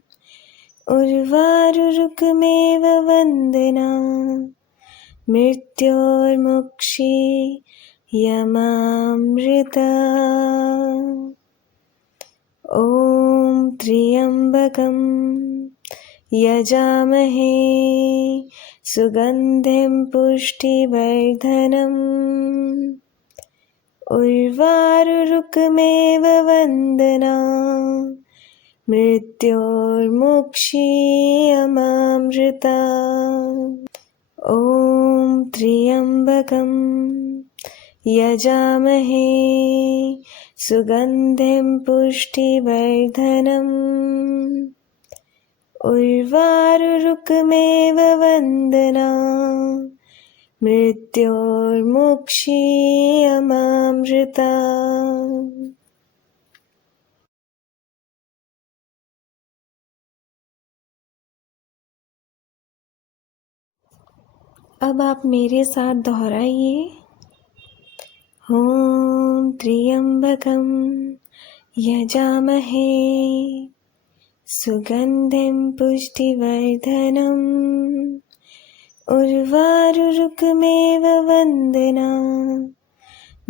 उर्वारुरुकमेव वन्दना मृत्योर्मुक्षीयमामृता। ॐ त्र्यम्बकं यजामहे सुगन्धिं पुष्टिवर्धनम् उर्वारुरुकमेव वन्दना मृत्योर्मुक्षीयमामृता। ॐ त्र्यम्बकं यजामहे सुगन्धिं पुष्टिवर्धनम् उर्वारुरुकमेव वन्दना मृत्योर्मुक्षीयमामृता। अब आप मेरे साथ दोहराइए। ॐ त्र्यम्बकं यजामहे सुगन्धिं पुष्टिवर्धनम् उर्वारुरुकमेव वन्दना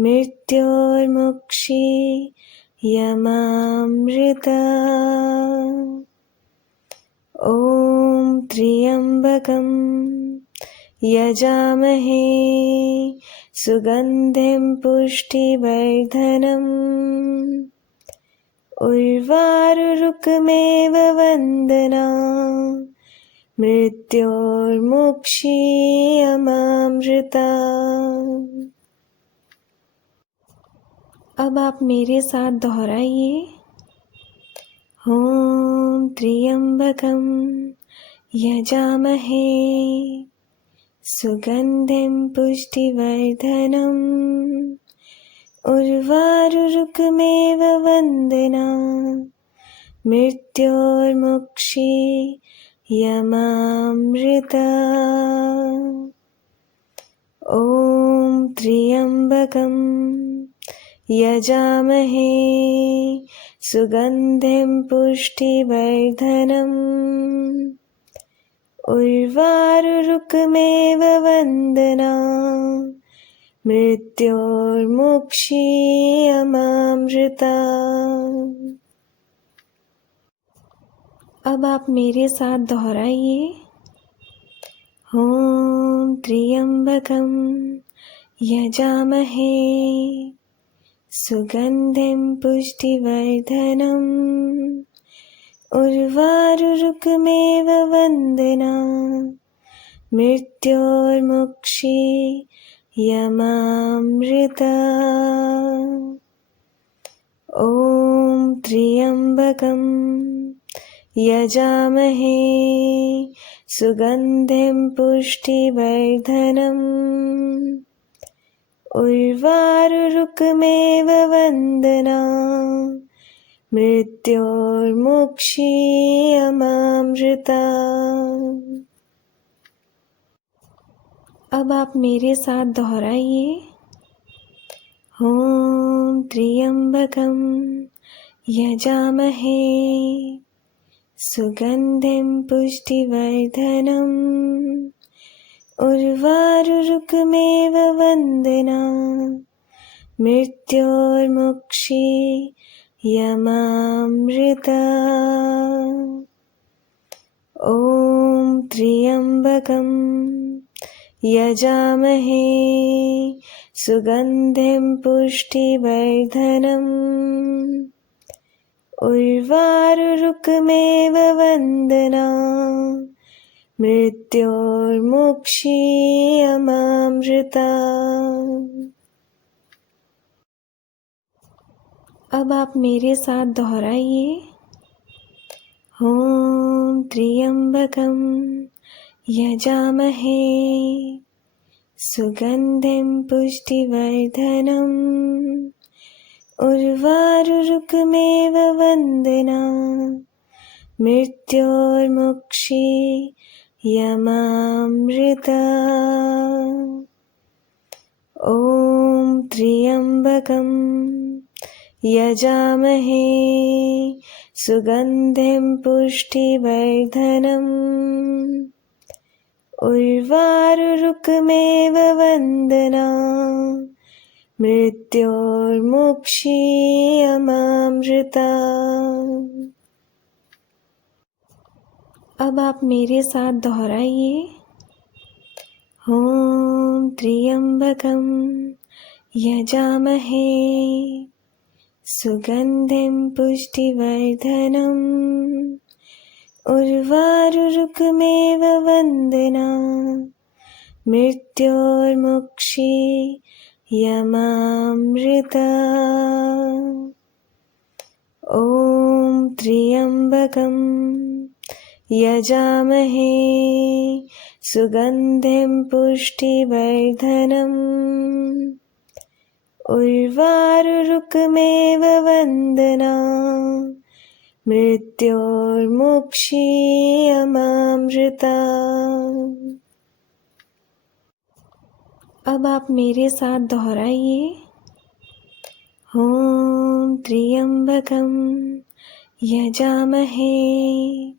मृत्योर्मुक्षीयमामृता। ॐ त्र्यम्बकं यजामहे सुगन्धिं पुष्टिवर्धनम् उर्वारुरुकमेव वन्दना मृत्योर्मुक्षीयमामृता। अब आप मेरे साथ दोहराइए। ॐ त्र्यम्बकं यजामहे सुगन्धिं पुष्टिवर्धनम् उर्वारुरुकमेव वन्दना मृत्योर्मुक्षीयमामृता। ॐ त्र्यम्बकं यजामहे सुगन्धिं पुष्टिवर्धनम् उर्वारुरुकमेव वन्दना मृत्योर्मुक्षीयमामृता। अब आप मेरे साथ दोहराइए। ॐ त्र्यम्बकं यजामहे सुगन्धिं पुष्टिवर्धनम् उर्वारुरुकमेव वन्दना मृत्योर्मुक्षीयमामृता। ॐ त्र्यम्बकं यजामहे सुगन्धिं पुष्टिवर्धनम् उर्वारुरुकमेव वन्दना मृत्योर्मुक्षीयमामृता। अब आप मेरे साथ दोहराइए। ॐ त्र्यम्बकं यजामहे सुगन्धिं पुष्टिवर्धनम् उर्वारुरुकमेव वन्दना मृत्योर्मुक्षीयमामृता। ॐ त्र्यम्बकं यजामहे सुगन्धिं पुष्टिवर्धनम् उर्वारुरुकमेव वन्दना मृत्योर्मुक्षीयमामृता। अब आप मेरे साथ दोहराइए। ॐ त्र्यम्बकं यजामहे सुगन्धिं पुष्टिवर्धनम् उर्वारुरुकमेव वन्दना मृत्योर्मुक्षीयमामृता। ॐ त्र्यम्बकं यजामहे सुगन्धिं पुष्टिवर्धनम् उर्वारुरुकमेव वन्दना मृत्योर्मुक्षीयमामृता। अब आप मेरे साथ दोहराइए। ॐ त्र्यम्बकं यजामहे सुगन्धिं पुष्टिवर्धनम् उर्वारुरुकमेव वन्दना मृत्योर्मुक्षीयमामृता। ॐ त्र्यम्बकं यजामहे सुगन्धिं पुष्टिवर्धनम् उर्वारुरुकमेव वन्दना मृत्योर्मुक्षीयमामृता। अब आप मेरे साथ दोहराइए। ॐ त्र्यम्बकं यजामहे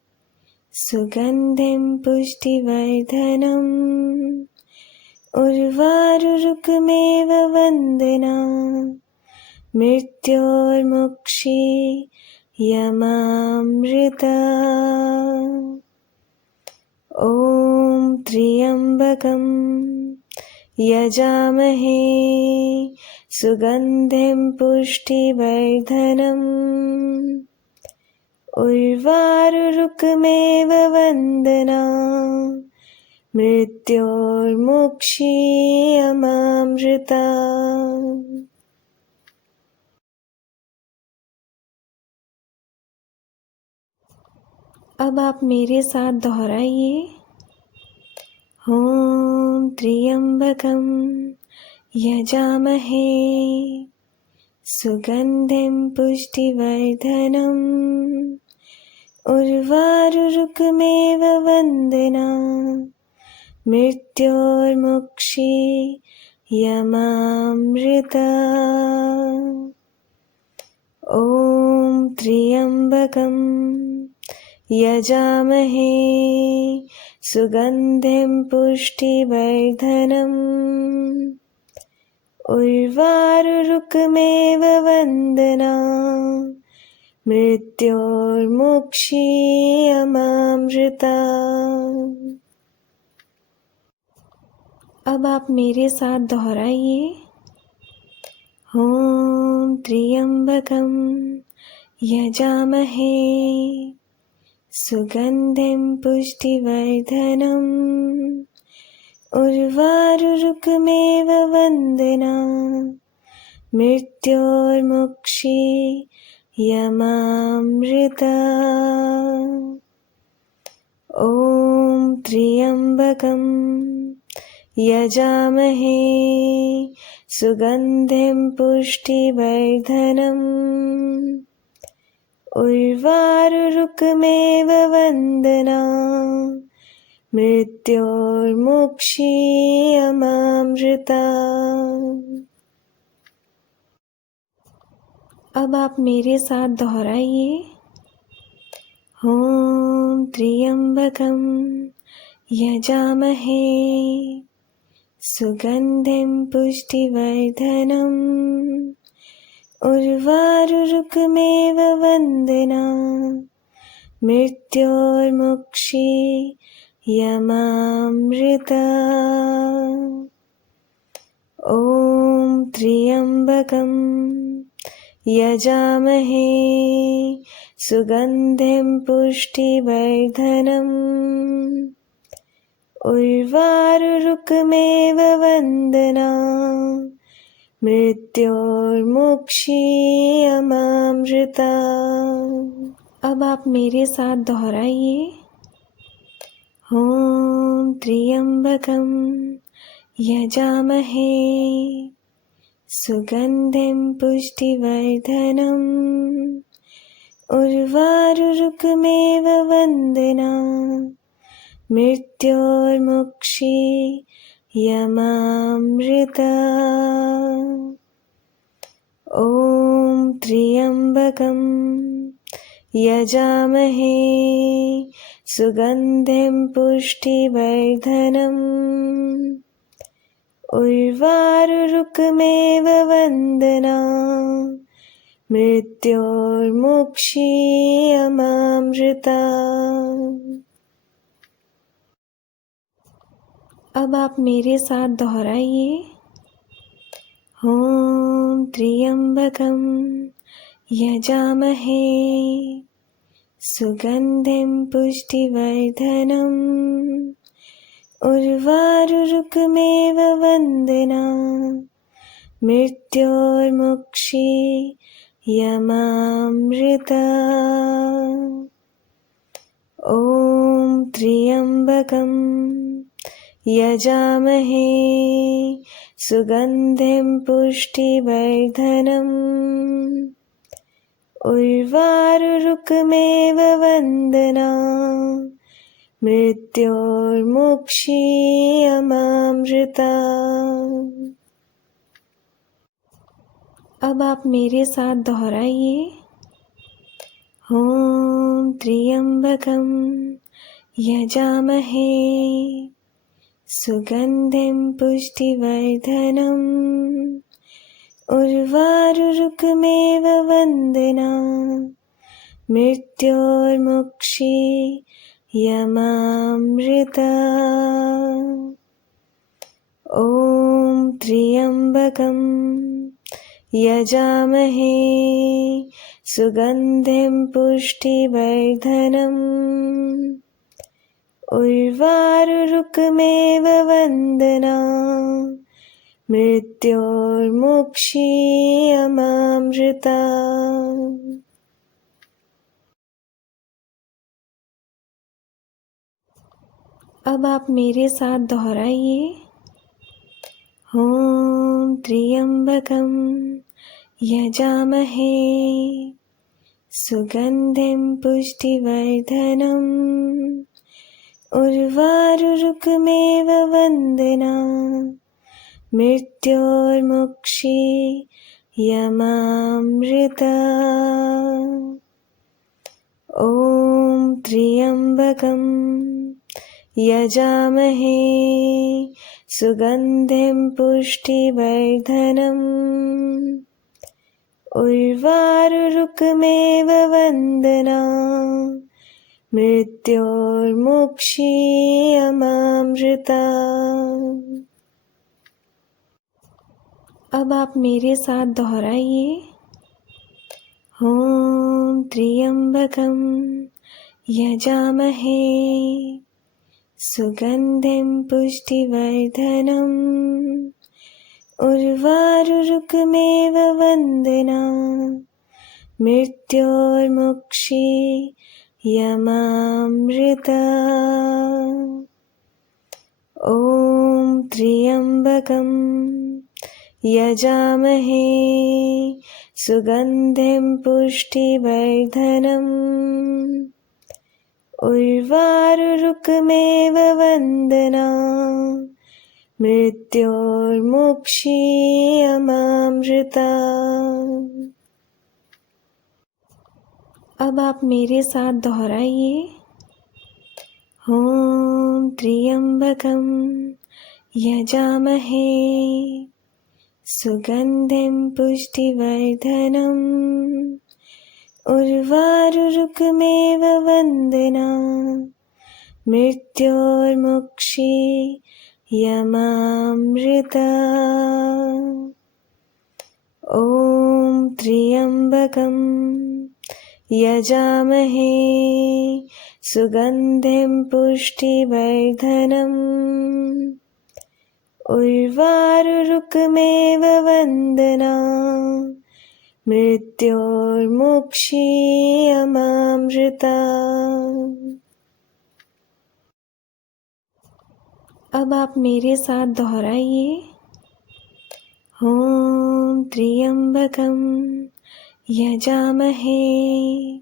सुगन्धिं पुष्टिवर्धनम् उर्वारुरुकमेव वन्दना मृत्योर्मुक्षीयमामृता। ॐ त्र्यम्बकं यजामहे सुगन्धिं पुष्टिवर्धनम् उर्वारुरुकमेव वन्दना मृत्योर्मुक्षीयमामृता। अब आप मेरे साथ दोहराइए। ॐ त्र्यम्बकं यजामहे सुगन्धिं पुष्टिवर्धनम् उर्वारुरुकमेव वन्दना मृत्योर्मुक्षीयमामृता। ॐ त्र्यम्बकं यजामहे सुगन्धिं पुष्टिवर्धनम् उर्वारुरुकमेव वन्दना मृत्योर्मुक्षीयमामृता। अब आप मेरे साथ दोहराइए। ॐ त्र्यम्बकं यजामहे सुगन्धिं पुष्टिवर्धनम् उर्वारुरुकमेव वन्दना मृत्योर्मुक्षीयमामृता। त्र्यम्बकं यजामहे सुगन्धिं पुष्टिवर्धनम् उर्वारुरुकमेव वन्दना मृत्योर्मुक्षीयमामृता। अब आप मेरे साथ दोहराइए। ॐ त्र्यम्बकं यजामहे सुगन्धिं पुष्टिवर्धनम् उर्वारुरुकमेव वन्दना मृत्योर्मुक्षीयमामृता। ॐ त्र्यम्बकं यजामहे सुगन्धिं पुष्टिवर्धनम् उर्वारुरुकमेव वन्दना मृत्योर्मुक्षीयमामृता। अब आप मेरे साथ दोहराइए। ॐ त्र्यम्बकं यजामहे सुगन्धिं पुष्टिवर्धनम् उर्वारुरुकमेव वन्दना मृत्योर्मुक्षीयमामृता। ॐ त्र्यम्बकं यजामहे सुगन्धिं पुष्टिवर्धनम् उर्वारुरुकमेव वन्दना मृत्योर्मुक्षीयमामृता। अब आप मेरे साथ दोहराइए। ॐ त्र्यम्बकं यजामहे सुगन्धिं पुष्टिवर्धनम् उर्वारुरुकमेव वन्दना मृत्योर्मुक्षीयमामृता। ॐ त्र्यम्बकं यजामहे सुगन्धिं पुष्टिवर्धनम् उर्वारुरुकमेव वन्दना मृत्योर्मुक्षीयमामृता। अब आप मेरे साथ दोहराइए। ॐ त्र्यम्बकं यजामहे सुगन्धिं पुष्टिवर्धनम् उर्वारुरुकमेव वन्दना मृत्योर्मुक्षीयमामृता। ॐ त्र्यम्बकं यजामहे सुगन्धिं पुष्टिवर्धनम् उर्वारुरुकमेव वन्दना मृत्योर्मुक्षीयमामृता। अब आप मेरे साथ दोहराइए। ॐ त्र्यम्बकं यजामहे सुगन्धिं पुष्टिवर्धनम् उर्वारुरुकमेव वन्दना मृत्योर्मुक्षीयमामृता। ॐ त्र्यम्बकं यजामहे सुगन्धिं पुष्टिवर्धनम् उर्वारुरुकमेव वन्दना मृत्योर्मुक्षीयमामृता। अब आप मेरे साथ दोहराइए। ॐ त्र्यम्बकं यजामहे सुगन्धिं पुष्टिवर्धनम् उर्वारुरुकमेव वन्दना मृत्योर्मुक्षीयमामृता। ॐ त्र्यम्बकं यजामहे सुगन्धिं पुष्टिवर्धनम् उर्वारुरुकमेव वन्दना मृत्योर्मुक्षीयमामृता। अब आप मेरे साथ दोहराइए। ॐ त्र्यम्बकं यजामहे सुगन्धिं पुष्टिवर्धनम् उर्वारुरुकमेव वन्दना मृत्योर्मुक्षीयमामृता। ॐ त्र्यम्बकं यजामहे सुगन्धिं पुष्टिवर्धनम् उर्वारुरुकमेव वन्दना मृत्योर्मुक्षीयमामृता। अब आप मेरे साथ दोहराइए। ॐ त्र्यम्बकं यजामहे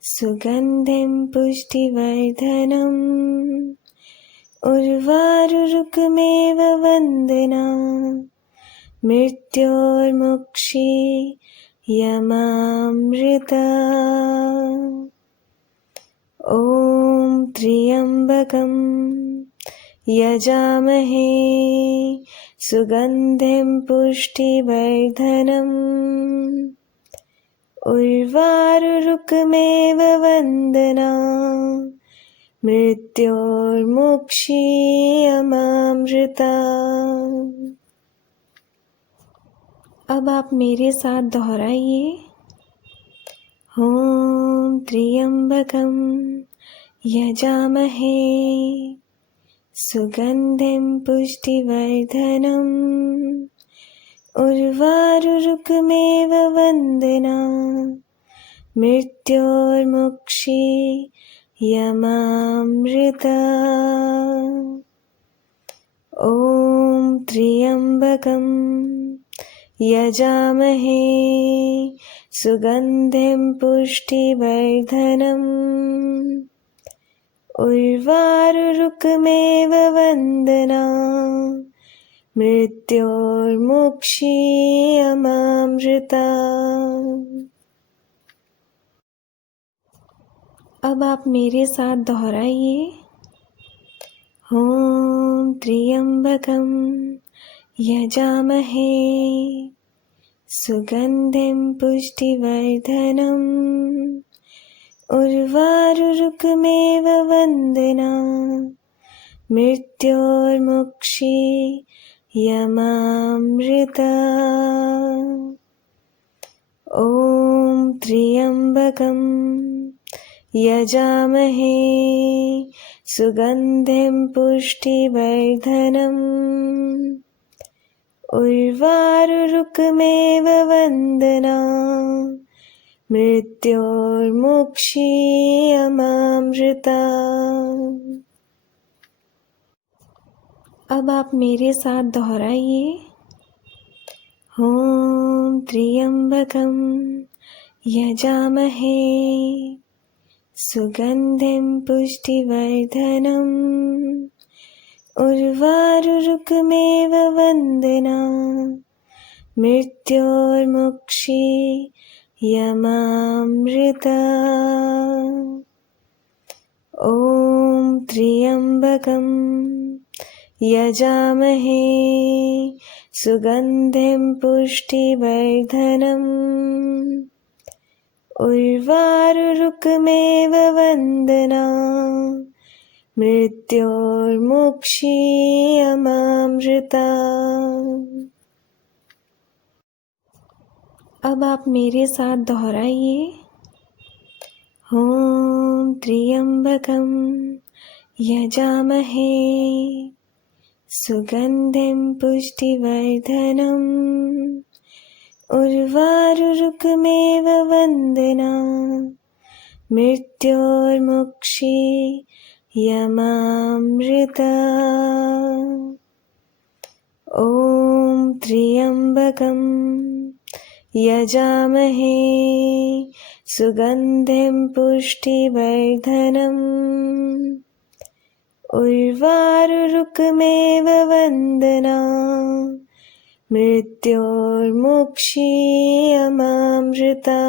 सुगन्धिं पुष्टिवर्धनम् उर्वारुरुकमेव वन्दना मृत्योर्मुक्षीयमामृता। ॐ त्र्यम्बकं यजामहे सुगन्धिं पुष्टिवर्धनम् उर्वारुरुकमेव वन्दना मृत्योर्मुक्षीयमामृता। अब आप मेरे साथ दोहराइए। ॐ त्र्यम्बकं यजामहे सुगन्धिं पुष्टिवर्धनम् उर्वारुरुकमेव वन्दना मृत्योर्मुक्षीयमामृता। ॐ त्र्यम्बकं यजामहे सुगन्धिं पुष्टिवर्धनम् उर्वारुरुकमेव वन्दना मृत्योर्मुक्षीयमामृता। अब आप मेरे साथ दोहराइए। ॐ त्र्यम्बकं यजामहे सुगन्धिं पुष्टिवर्धनम् उर्वारुरुकमेव वन्दना मृत्योर्मुक्षीयमामृता। ॐ त्र्यम्बकं यजामहे सुगन्धिं पुष्टिवर्धनम् उर्वारुरुकमेव वन्दना मृत्योर्मुक्षीयमामृता। अब आप मेरे साथ दोहराइए। ॐ त्र्यम्बकं यजामहे सुगन्धिं पुष्टिवर्धनम् उर्वारुरुकमेव वन्दना मृत्योर्मुक्षीयमामृता। ॐ त्र्यम्बकं यजामहे सुगन्धिं पुष्टिवर्धनम् उर्वारुरुकमेव वन्दना मृत्योर्मुक्षीयमामृता। अब आप मेरे साथ दोहराइए। ॐ त्र्यम्बकं यजामहे सुगन्धिं पुष्टिवर्धनम् उर्वारुरुकमेव वन्दना मृत्योर्मुक्षीयमामृता। यमामृता। ॐ त्र्यम्बकं यजामहे सुगन्धिं पुष्टिवर्धनम् उर्वारुरुकमेव वन्दना मृत्योर्मुक्षीयमामृता।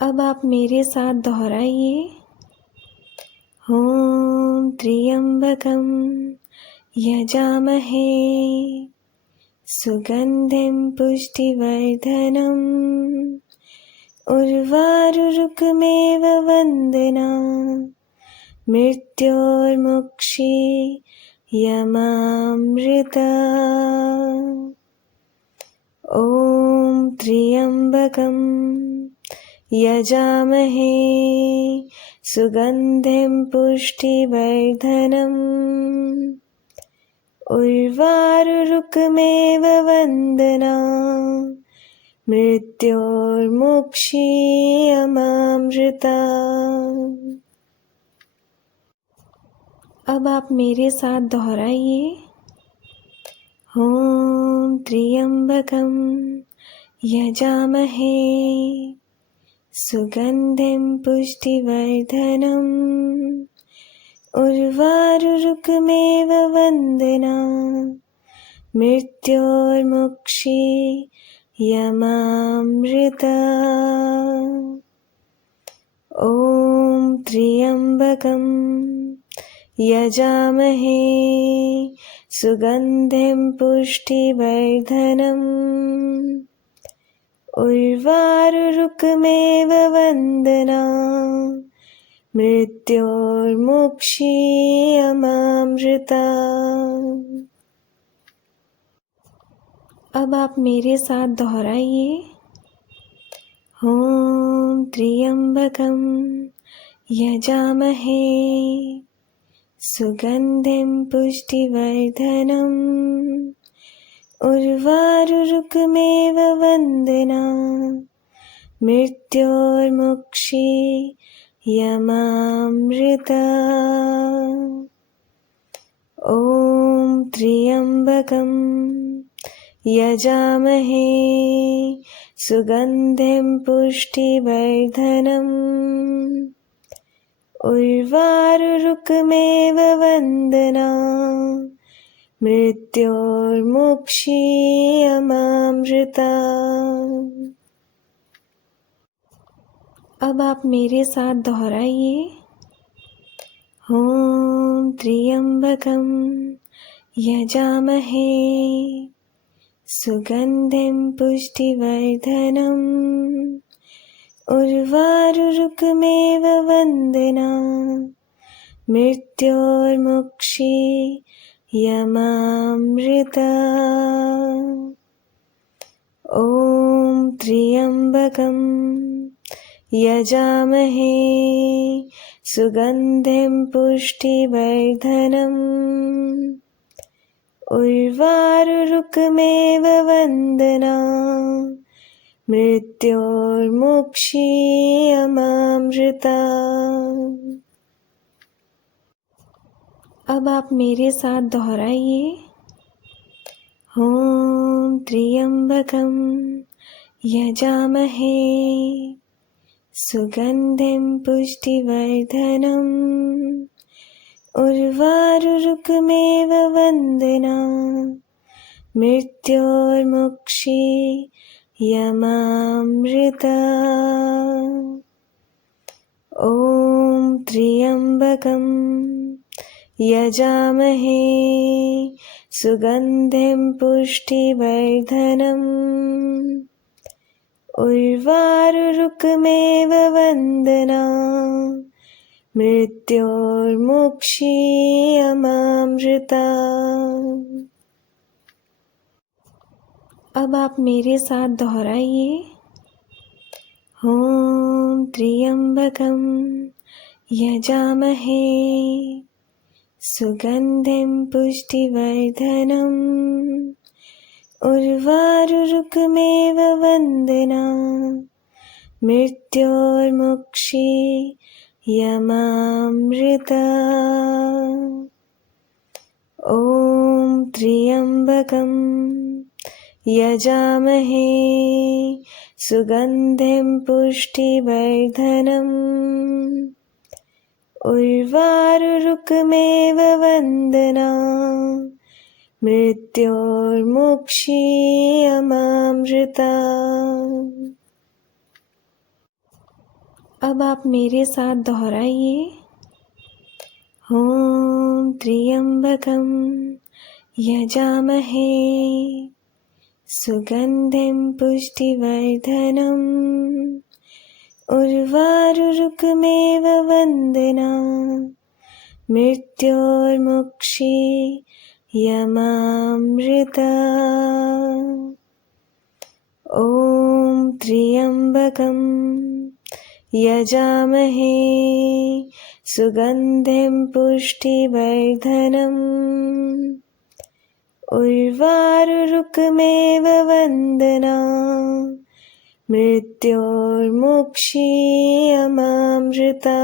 अब आप मेरे साथ दोहराइए। ॐ त्र्यम्बकं यजामहे सुगन्धिं पुष्टिवर्धनम् उर्वारुरुकमेव वन्दना मृत्योर्मुक्षीयमामृता। ॐ त्र्यम्बकं यजामहे सुगन्धिं पुष्टिवर्धनम् उर्वारुरुकमेव वन्दना मृत्योर्मुक्षीयमामृता। अब आप मेरे साथ दोहराइए। ॐ त्र्यम्बकं यजामहे सुगन्धिं पुष्टिवर्धनम् उर्वारुरुकमेव वन्दना मृत्योर्मुक्षीयमामृता। ॐ त्र्यम्बकं यजामहे सुगन्धिं पुष्टिवर्धनम् उर्वारुरुकमेव वन्दना मृत्योर्मुक्षीयमामृता। अब आप मेरे साथ दोहराइए। ॐ त्र्यम्बकं यजामहे सुगन्धिं पुष्टिवर्धनम् उर्वारुरुकमेव वन्दना मृत्योर्मुक्षीयमामृता। ॐ त्र्यम्बकं यजामहे सुगन्धिं पुष्टिवर्धनम् उर्वारुरुकमेव वन्दना मृत्योर्मुक्षीयमामृता। अब आप मेरे साथ दोहराइए। ॐ त्र्यम्बकं यजामहे सुगन्धिं पुष्टिवर्धनम् उर्वारुरुकमेव वन्दना मृत्योर्मुक्षीयमामृता। ॐ त्र्यम्बकं यजामहे सुगन्धिं पुष्टिवर्धनम् उर्वारुरुकमेव वन्दना मृत्योर्मुक्षीयमामृता। अब आप मेरे साथ दोहराइए। ॐ त्र्यम्बकं यजामहे सुगन्धिं पुष्टिवर्धनम् उर्वारुरुकमेव वन्दना मृत्योर्मुक्षीयमामृता। ॐ त्र्यम्बकं यजामहे सुगन्धिं पुष्टिवर्धनम् उर्वारुरुकमेव वन्दना मृत्योर्मुक्षीयमामृता। अब आप मेरे साथ दोहराइए। ॐ त्र्यम्बकं यजामहे सुगन्धिं पुष्टिवर्धनम् उर्वारुरुकमेव वन्दना मृत्योर्मुक्षीयमामृता। ॐ त्र्यम्बकं यजामहे सुगन्धिं पुष्टिवर्धनम् उर्वारुरुकमेव वन्दना मृत्योर्मुक्षीयमामृता। अब आप मेरे साथ दोहराइए। ॐ त्र्यम्बकं यजामहे सुगन्धिं पुष्टिवर्धनम् उर्वारुरुकमेव वन्दना मृत्योर्मुक्षीयमामृता। ॐ त्र्यम्बकं यजामहे सुगन्धिं पुष्टिवर्धनम् उर्वारुरुकमेव वन्दना मृत्योर्मुक्षीयमामृता।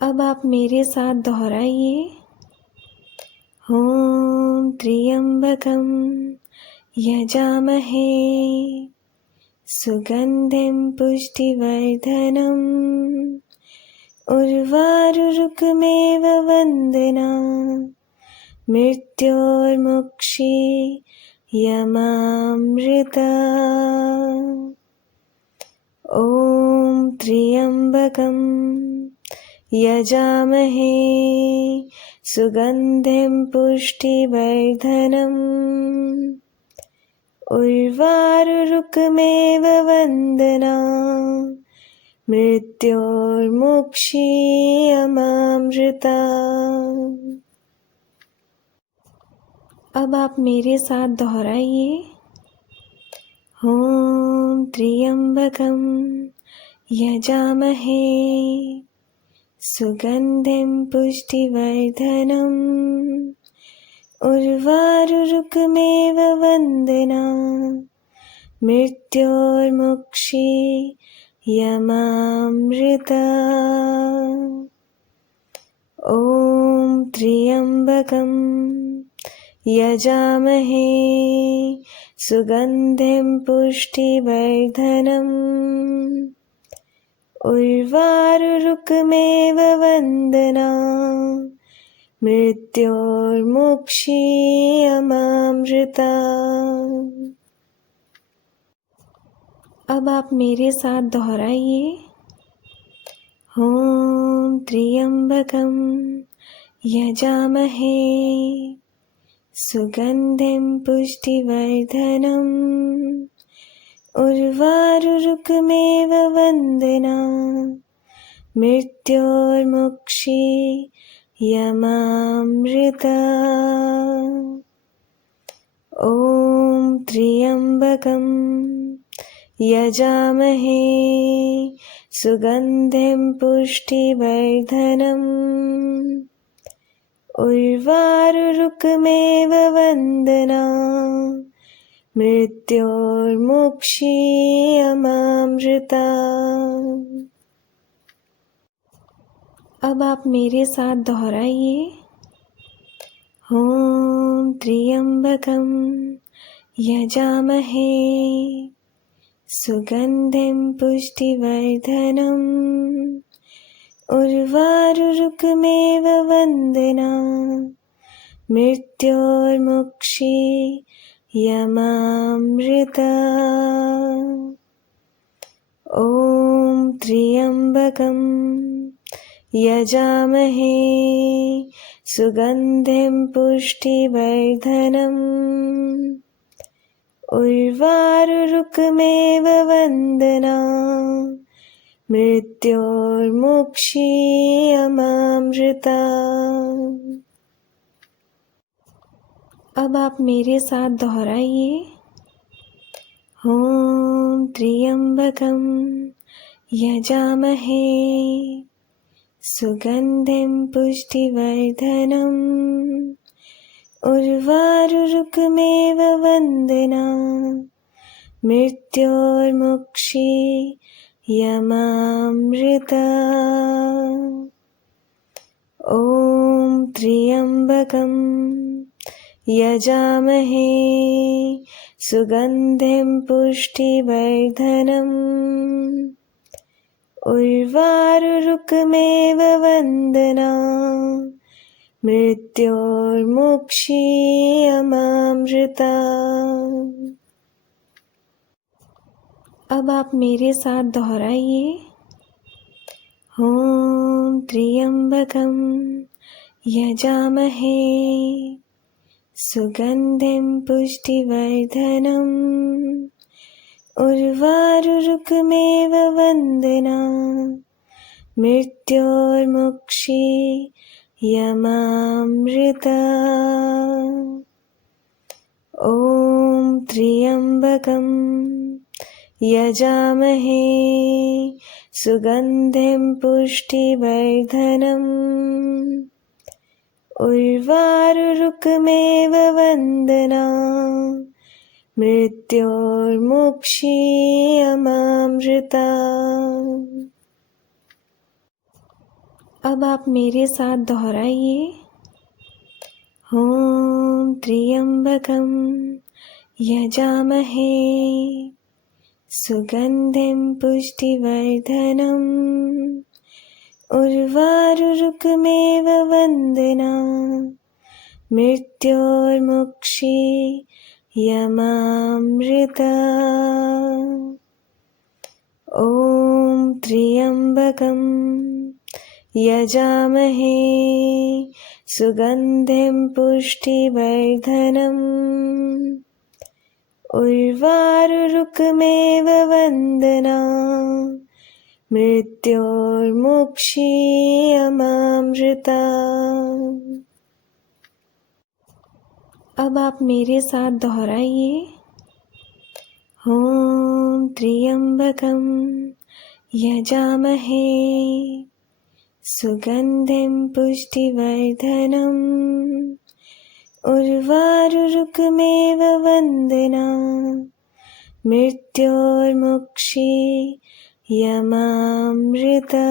अब आप मेरे साथ दोहराइए। ॐ त्र्यम्बकं यजामहे सुगन्धिं पुष्टिवर्धनम् उर्वारुरुकमेव वन्दना मृत्योर्मुक्षीयमामृता। ॐ त्र्यम्बकं यजामहे सुगन्धिं पुष्टिवर्धनम् उर्वारुरुकमेव वन्दना मृत्योर्मुक्षीयमामृता। अब आप मेरे साथ दोहराइए। ॐ त्र्यम्बकं यजामहे सुगन्धिं पुष्टिवर्धनम् उर्वारुरुकमेव वन्दना मृत्योर्मुक्षीयमामृता। ॐ त्र्यम्बकं यजामहे सुगन्धिं पुष्टिवर्धनम् उर्वारुरुकमेव वन्दना मृत्योर्मुक्षीयमामृता। अब आप मेरे साथ दोहराइए। ॐ त्र्यम्बकं यजामहे सुगन्धिं पुष्टिवर्धनम् उर्वारुरुकमेव वन्दना मृत्योर्मुक्षीयमामृता। ॐ त्र्यम्बकं यजामहे सुगन्धिं पुष्टिवर्धनम् उर्वारुरुकमेव वन्दना मृत्योर्मुक्षीयमामृता। अब आप मेरे साथ दोहराइए। ॐ त्र्यम्बकं यजामहे सुगन्धिं पुष्टिवर्धनम् उर्वारुरुकमेव वन्दना मृत्योर्मुक्षीयमामृता। ॐ त्र्यम्बकं यजामहे सुगन्धिं पुष्टिवर्धनम् उर्वारुरुकमेव वन्दना मृत्योर्मुक्षीयमामृता। अब आप मेरे साथ दोहराइए। ॐ त्र्यम्बकं यजामहे सुगन्धिं पुष्टिवर्धनम् उर्वारुरुकमेव वन्दना मृत्योर्मुक्षीयमामृता। ॐ त्र्यम्बकं यजामहे सुगन्धिं पुष्टिवर्धनम् उर्वारुरुकमेव वन्दना मृत्योर्मुक्षीयमामृता। अब आप मेरे साथ दोहराइए। ॐ त्र्यम्बकं यजामहे सुगन्धिं पुष्टिवर्धनम् उर्वारुरुकमेव वन्दना मृत्योर्मुक्षीयमामृता। ॐ त्र्यम्बकं यजामहे सुगन्धिं पुष्टिवर्धनम् उर्वारुरुकमेव वन्दना मृत्योर्मुक्षीयमामृता। अब आप मेरे साथ दोहराइए। ॐ त्र्यम्बकं यजामहे सुगन्धिं पुष्टिवर्धनम् उर्वारुरुकमेव वन्दना मृत्योर्मुक्षीयमामृता। ॐ त्र्यम्बकं यजामहे सुगन्धिं पुष्टिवर्धनम् उर्वारुरुकमेव वन्दना मृत्योर्मुक्षीयमामृता। अब आप मेरे साथ दोहराइए। ॐ त्र्यम्बकं यजामहे सुगन्धिं पुष्टिवर्धनम् उर्वारुरुकमेव वन्दना मृत्योर्मुक्षीयमामृता।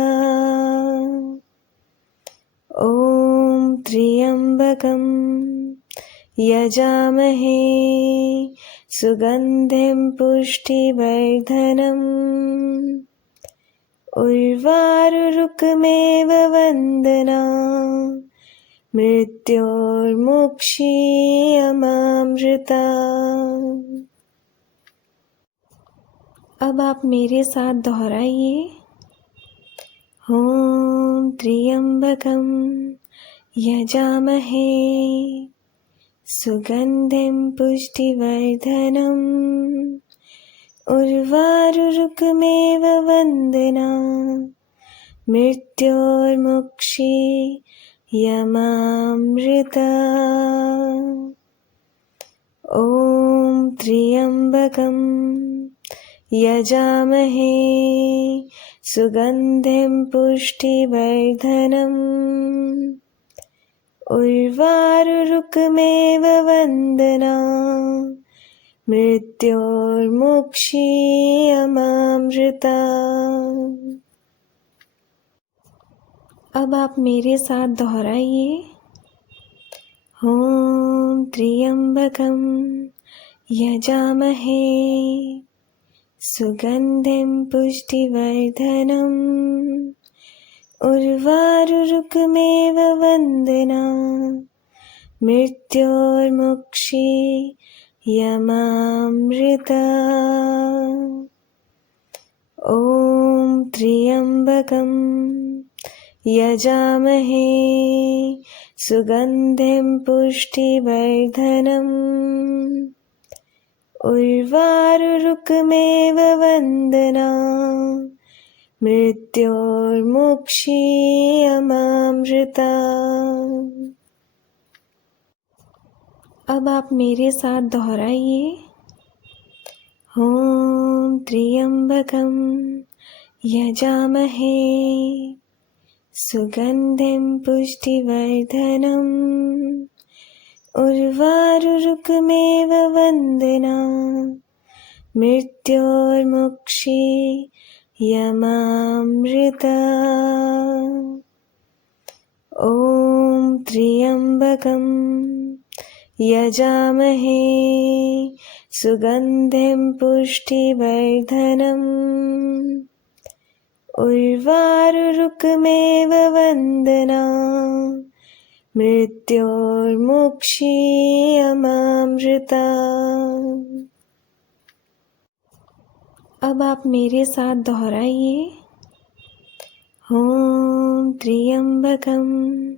ॐ त्र्यम्बकं यजामहे सुगन्धिं पुष्टिवर्धनम् उर्वारुरुकमेव वन्दना मृत्योर्मुक्षीयमामृता। अब आप मेरे साथ दोहराइए। ॐ त्र्यम्बकं यजामहे सुगन्धिं पुष्टिवर्धनम् उर्वारुरुकमेव वन्दना मृत्योर्मुक्षीयमामृता। ॐ त्र्यम्बकं यजामहे सुगन्धिं पुष्टिवर्धनम् उर्वारुरुकमेव वन्दना मृत्योर्मुक्षीयमामृता। अब आप मेरे साथ दोहराइए। ॐ त्र्यम्बकं यजामहे सुगन्धिं पुष्टिवर्धनम् उर्वारुरुकमेव वन्दना मृत्योर्मुक्षीयमामृता। ॐ त्र्यम्बकं यजामहे सुगन्धिं पुष्टिवर्धनम् उर्वारुरुकमेव वन्दना मृत्योर्मुक्षीयमामृता। अब आप मेरे साथ दोहराइए। ॐ त्र्यम्बकं यजामहे सुगन्धिं पुष्टिवर्धनम् उर्वारुरुकमेव वन्दना मृत्योर्मुक्षीयमामृता। ॐ त्र्यम्बकं यजामहे सुगन्धिं पुष्टिवर्धनम् उर्वारुरुकमेव वन्दना मृत्योर्मुक्षीयमामृता। अब आप मेरे साथ दोहराइए। ॐ त्र्यम्बकं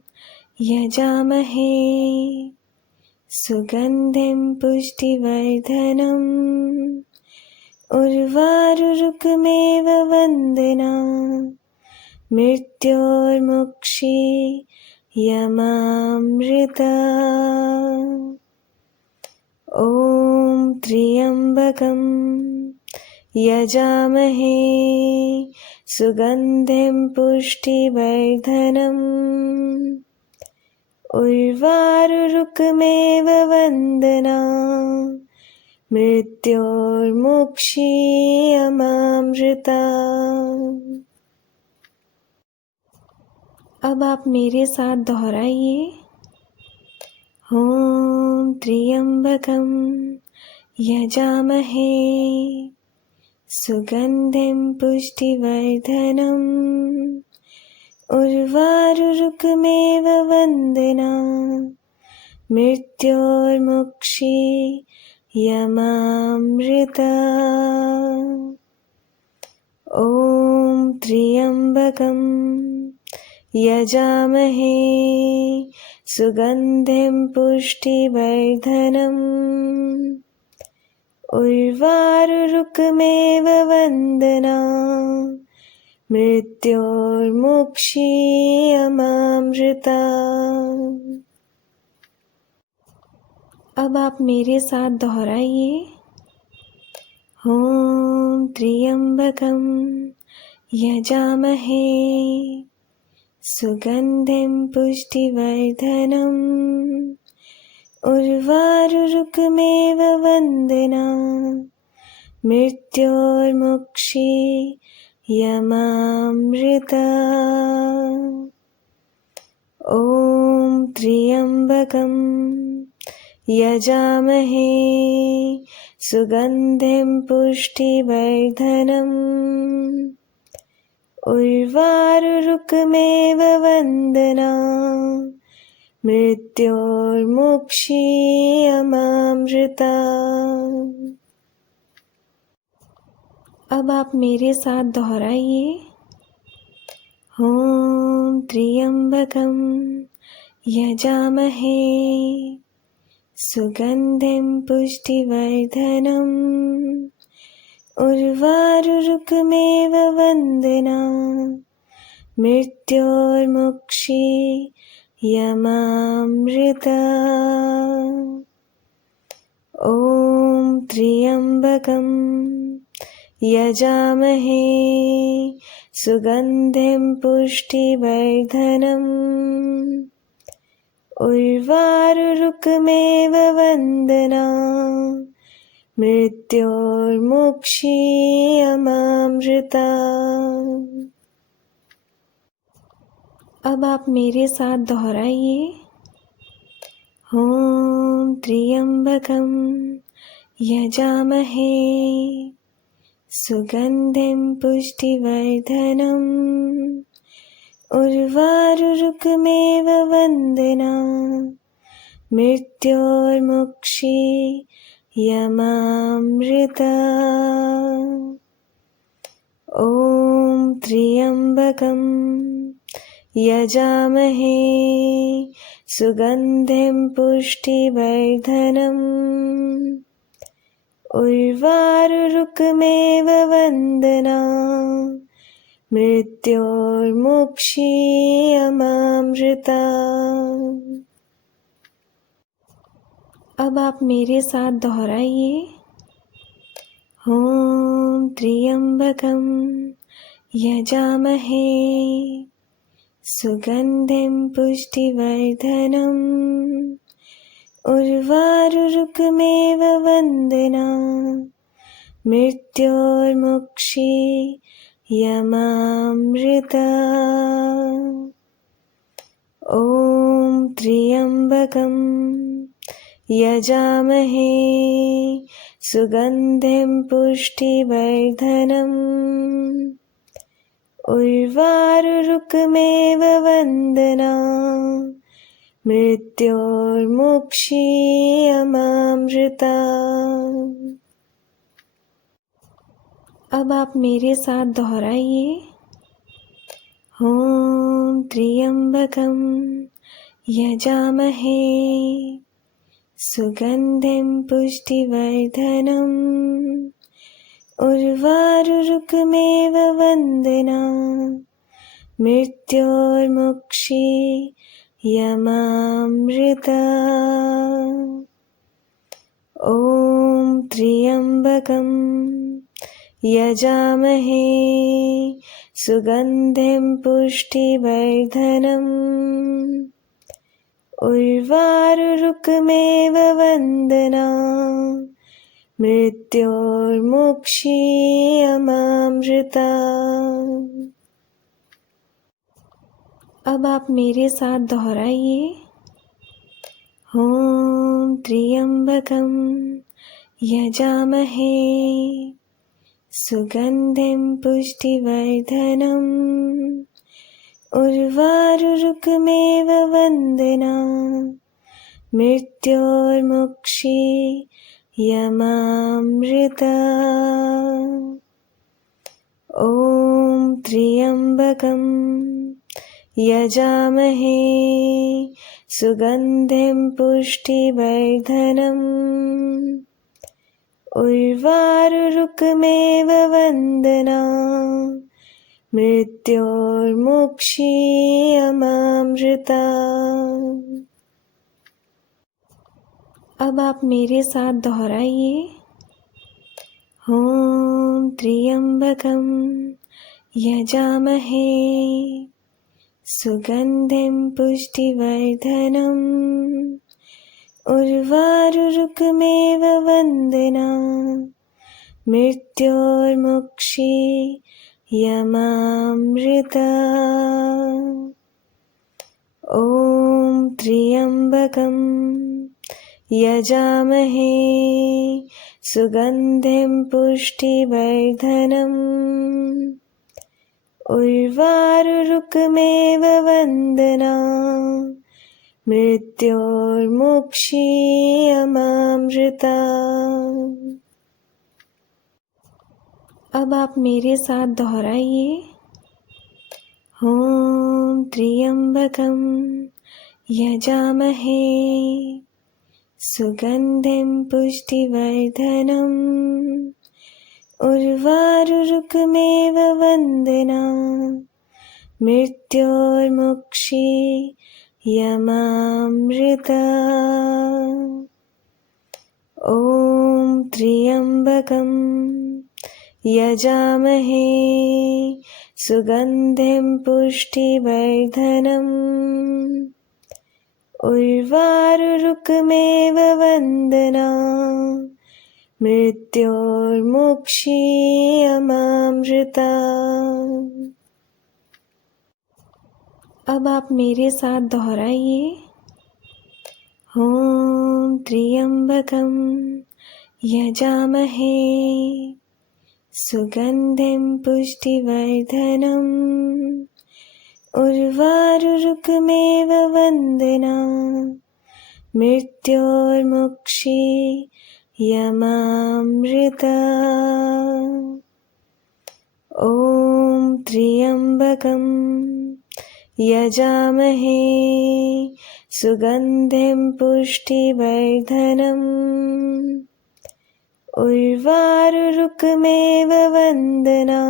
यजामहे सुगन्धिं पुष्टिवर्धनम् उर्वारुरुकमेव वन्दना मृत्योर्मुक्षीयमामृता। ॐ त्र्यम्बकं यजामहे सुगन्धिं पुष्टिवर्धनम् उर्वारुरुकमेव वन्दना मृत्योर्मुक्षीयमामृता। अब आप मेरे साथ दोहराइए। ॐ त्र्यम्बकं यजामहे सुगन्धिं पुष्टिवर्धनम् उर्वारुरुकमेव वन्दना मृत्योर्मुक्षीयमामृता। ॐ त्र्यम्बकं यजामहे सुगन्धिं पुष्टिवर्धनम् उर्वारुरुकमेव वन्दना मृत्योर्मुक्षीयमामृता। अब आप मेरे साथ दोहराइए। ॐ त्र्यम्बकं यजामहे सुगन्धिं पुष्टिवर्धनम् उर्वारुरुकमेव वन्दना मृत्योर्मुक्षीयमामृता। ॐ त्र्यम्बकं यजामहे सुगन्धिं पुष्टिवर्धनम् उर्वारुरुकमेव वन्दना मृत्योर्मुक्षीयमामृता। अब आप मेरे साथ दोहराइए। ॐ त्र्यम्बकं यजामहे सुगन्धिं पुष्टिवर्धनम् उर्वारुरुकमेव वन्दना मृत्योर्मुक्षीयमामृता। ॐ त्र्यम्बकं यजामहे सुगन्धिं पुष्टिवर्धनम् उर्वारुरुकमेव वन्दना मृत्योर्मुक्षीयमामृता। अब आप मेरे साथ दोहराइए। ॐ त्र्यम्बकं यजामहे सुगन्धिं पुष्टिवर्धनम् उर्वारुरुकमेव वन्दना मृत्योर्मुक्षीयमामृता। ॐ त्र्यम्बकं यजामहे सुगन्धिं पुष्टिवर्धनम् उर्वारुरुकमेव वन्दना मृत्योर्मुक्षीयमामृता। अब आप मेरे साथ दोहराइए। ॐ त्र्यम्बकं यजामहे सुगन्धिं पुष्टिवर्धनम् उर्वारुरुकमेव वन्दना मृत्योर्मुक्षीयमामृता। ॐ त्र्यम्बकं यजामहे सुगन्धिं पुष्टिवर्धनम् उर्वारुरुकमेव वन्दना मृत्योर्मुक्षीयमामृता। अब आप मेरे साथ दोहराइए। ॐ त्र्यम्बकं यजामहे सुगन्धिं पुष्टिवर्धनम् उर्वारुरुकमेव वन्दना मृत्योर्मुक्षीयमामृता। ॐ त्र्यम्बकं यजामहे सुगन्धिं पुष्टिवर्धनम् उर्वारुरुकमेव वन्दना मृत्योर्मुक्षीयमामृता। अब आप मेरे साथ दोहराइए। ॐ त्र्यम्बकं यजामहे सुगन्धिं पुष्टिवर्धनम् उर्वारुरुकमेव वन्दना मृत्योर्मुक्षीयमामृता। ॐ त्र्यम्बकं यजामहे सुगन्धिं पुष्टिवर्धनम् उर्वारुरुकमेव वन्दना मृत्योर्मुक्षीयमामृता। अब आप मेरे साथ दोहराइए। ॐ त्र्यम्बकं यजामहे सुगन्धिं पुष्टिवर्धनम् उर्वारुरुकमेव वन्दना मृत्योर्मुक्षीयमामृता। ॐ त्र्यम्बकं यजामहे सुगन्धिं पुष्टिवर्धनम् उर्वारुरुकमेव वन्दना मृत्योर्मुक्षीयमामृता। अब आप मेरे साथ दोहराइए। ॐ त्र्यम्बकं यजामहे सुगन्धिं पुष्टिवर्धनम् उर्वारुरुकमेव वन्दना मृत्योर्मुक्षीयमामृता। ॐ त्र्यम्बकं यजामहे सुगन्धिं पुष्टिवर्धनम् उर्वारुरुकमेव वन्दना मृत्योर्मुक्षीयमामृता। अब आप मेरे साथ दोहराइए। ॐ त्र्यम्बकं यजामहे सुगन्धिं पुष्टिवर्धनम् उर्वारुरुकमेव वन्दना मृत्योर्मुक्षीयमामृता। ॐ त्र्यम्बकं यजामहे सुगन्धिं पुष्टिवर्धनम् उर्वारुरुकमेव वन्दना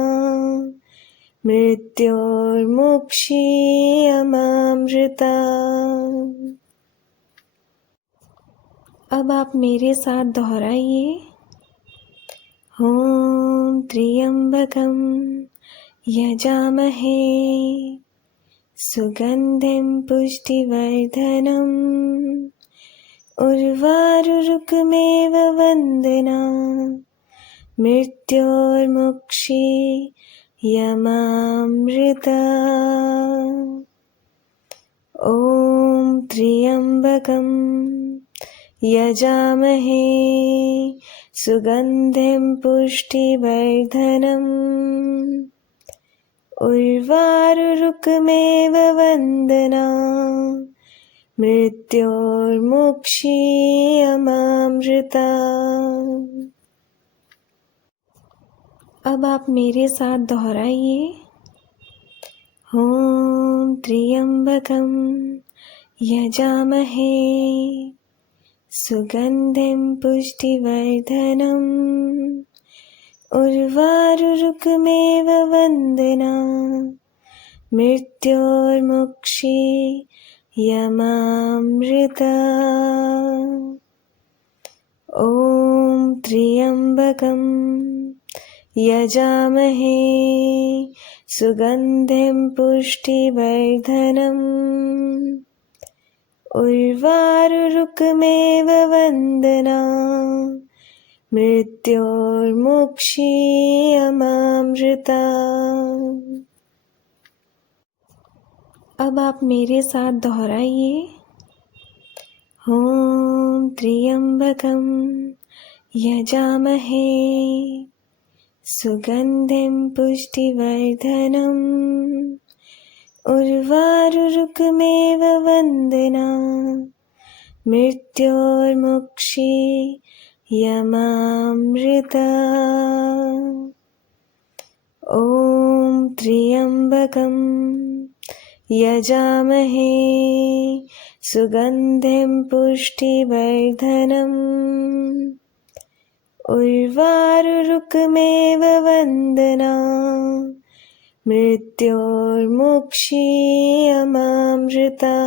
मृत्योर्मुक्षीयमामृता। अब आप मेरे साथ दोहराइए। ॐ त्र्यम्बकं यजामहे सुगन्धिं पुष्टिवर्धनम् उर्वारुरुकमेव वन्दना मृत्योर्मुक्षीयमामृता। ॐ त्र्यम्बकं यजामहे सुगन्धिं पुष्टिवर्धनम् उर्वारुरुकमेव वन्दना मृत्योर्मुक्षीयमामृता। अब आप मेरे साथ दोहराइए। ॐ त्र्यम्बकं यजामहे सुगन्धिं पुष्टिवर्धनम् उर्वारुरुकमेव वन्दना मृत्योर्मुक्षीयमामृता। ॐ त्र्यम्बकं यजामहे सुगन्धिं पुष्टिवर्धनम् उर्वारुरुकमेव वन्दना मृत्योर्मुक्षीयमामृता। अब आप मेरे साथ दोहराइए। ॐ त्र्यम्बकं यजामहे सुगन्धिं पुष्टिवर्धनम् उर्वारुरुकमेव वन्दना मृत्योर्मुक्षीयमामृता। ॐ त्र्यम्बकं यजामहे सुगन्धिं पुष्टिवर्धनम् उर्वारुरुकमेव वन्दना मृत्योर्मुक्षीयमामृता।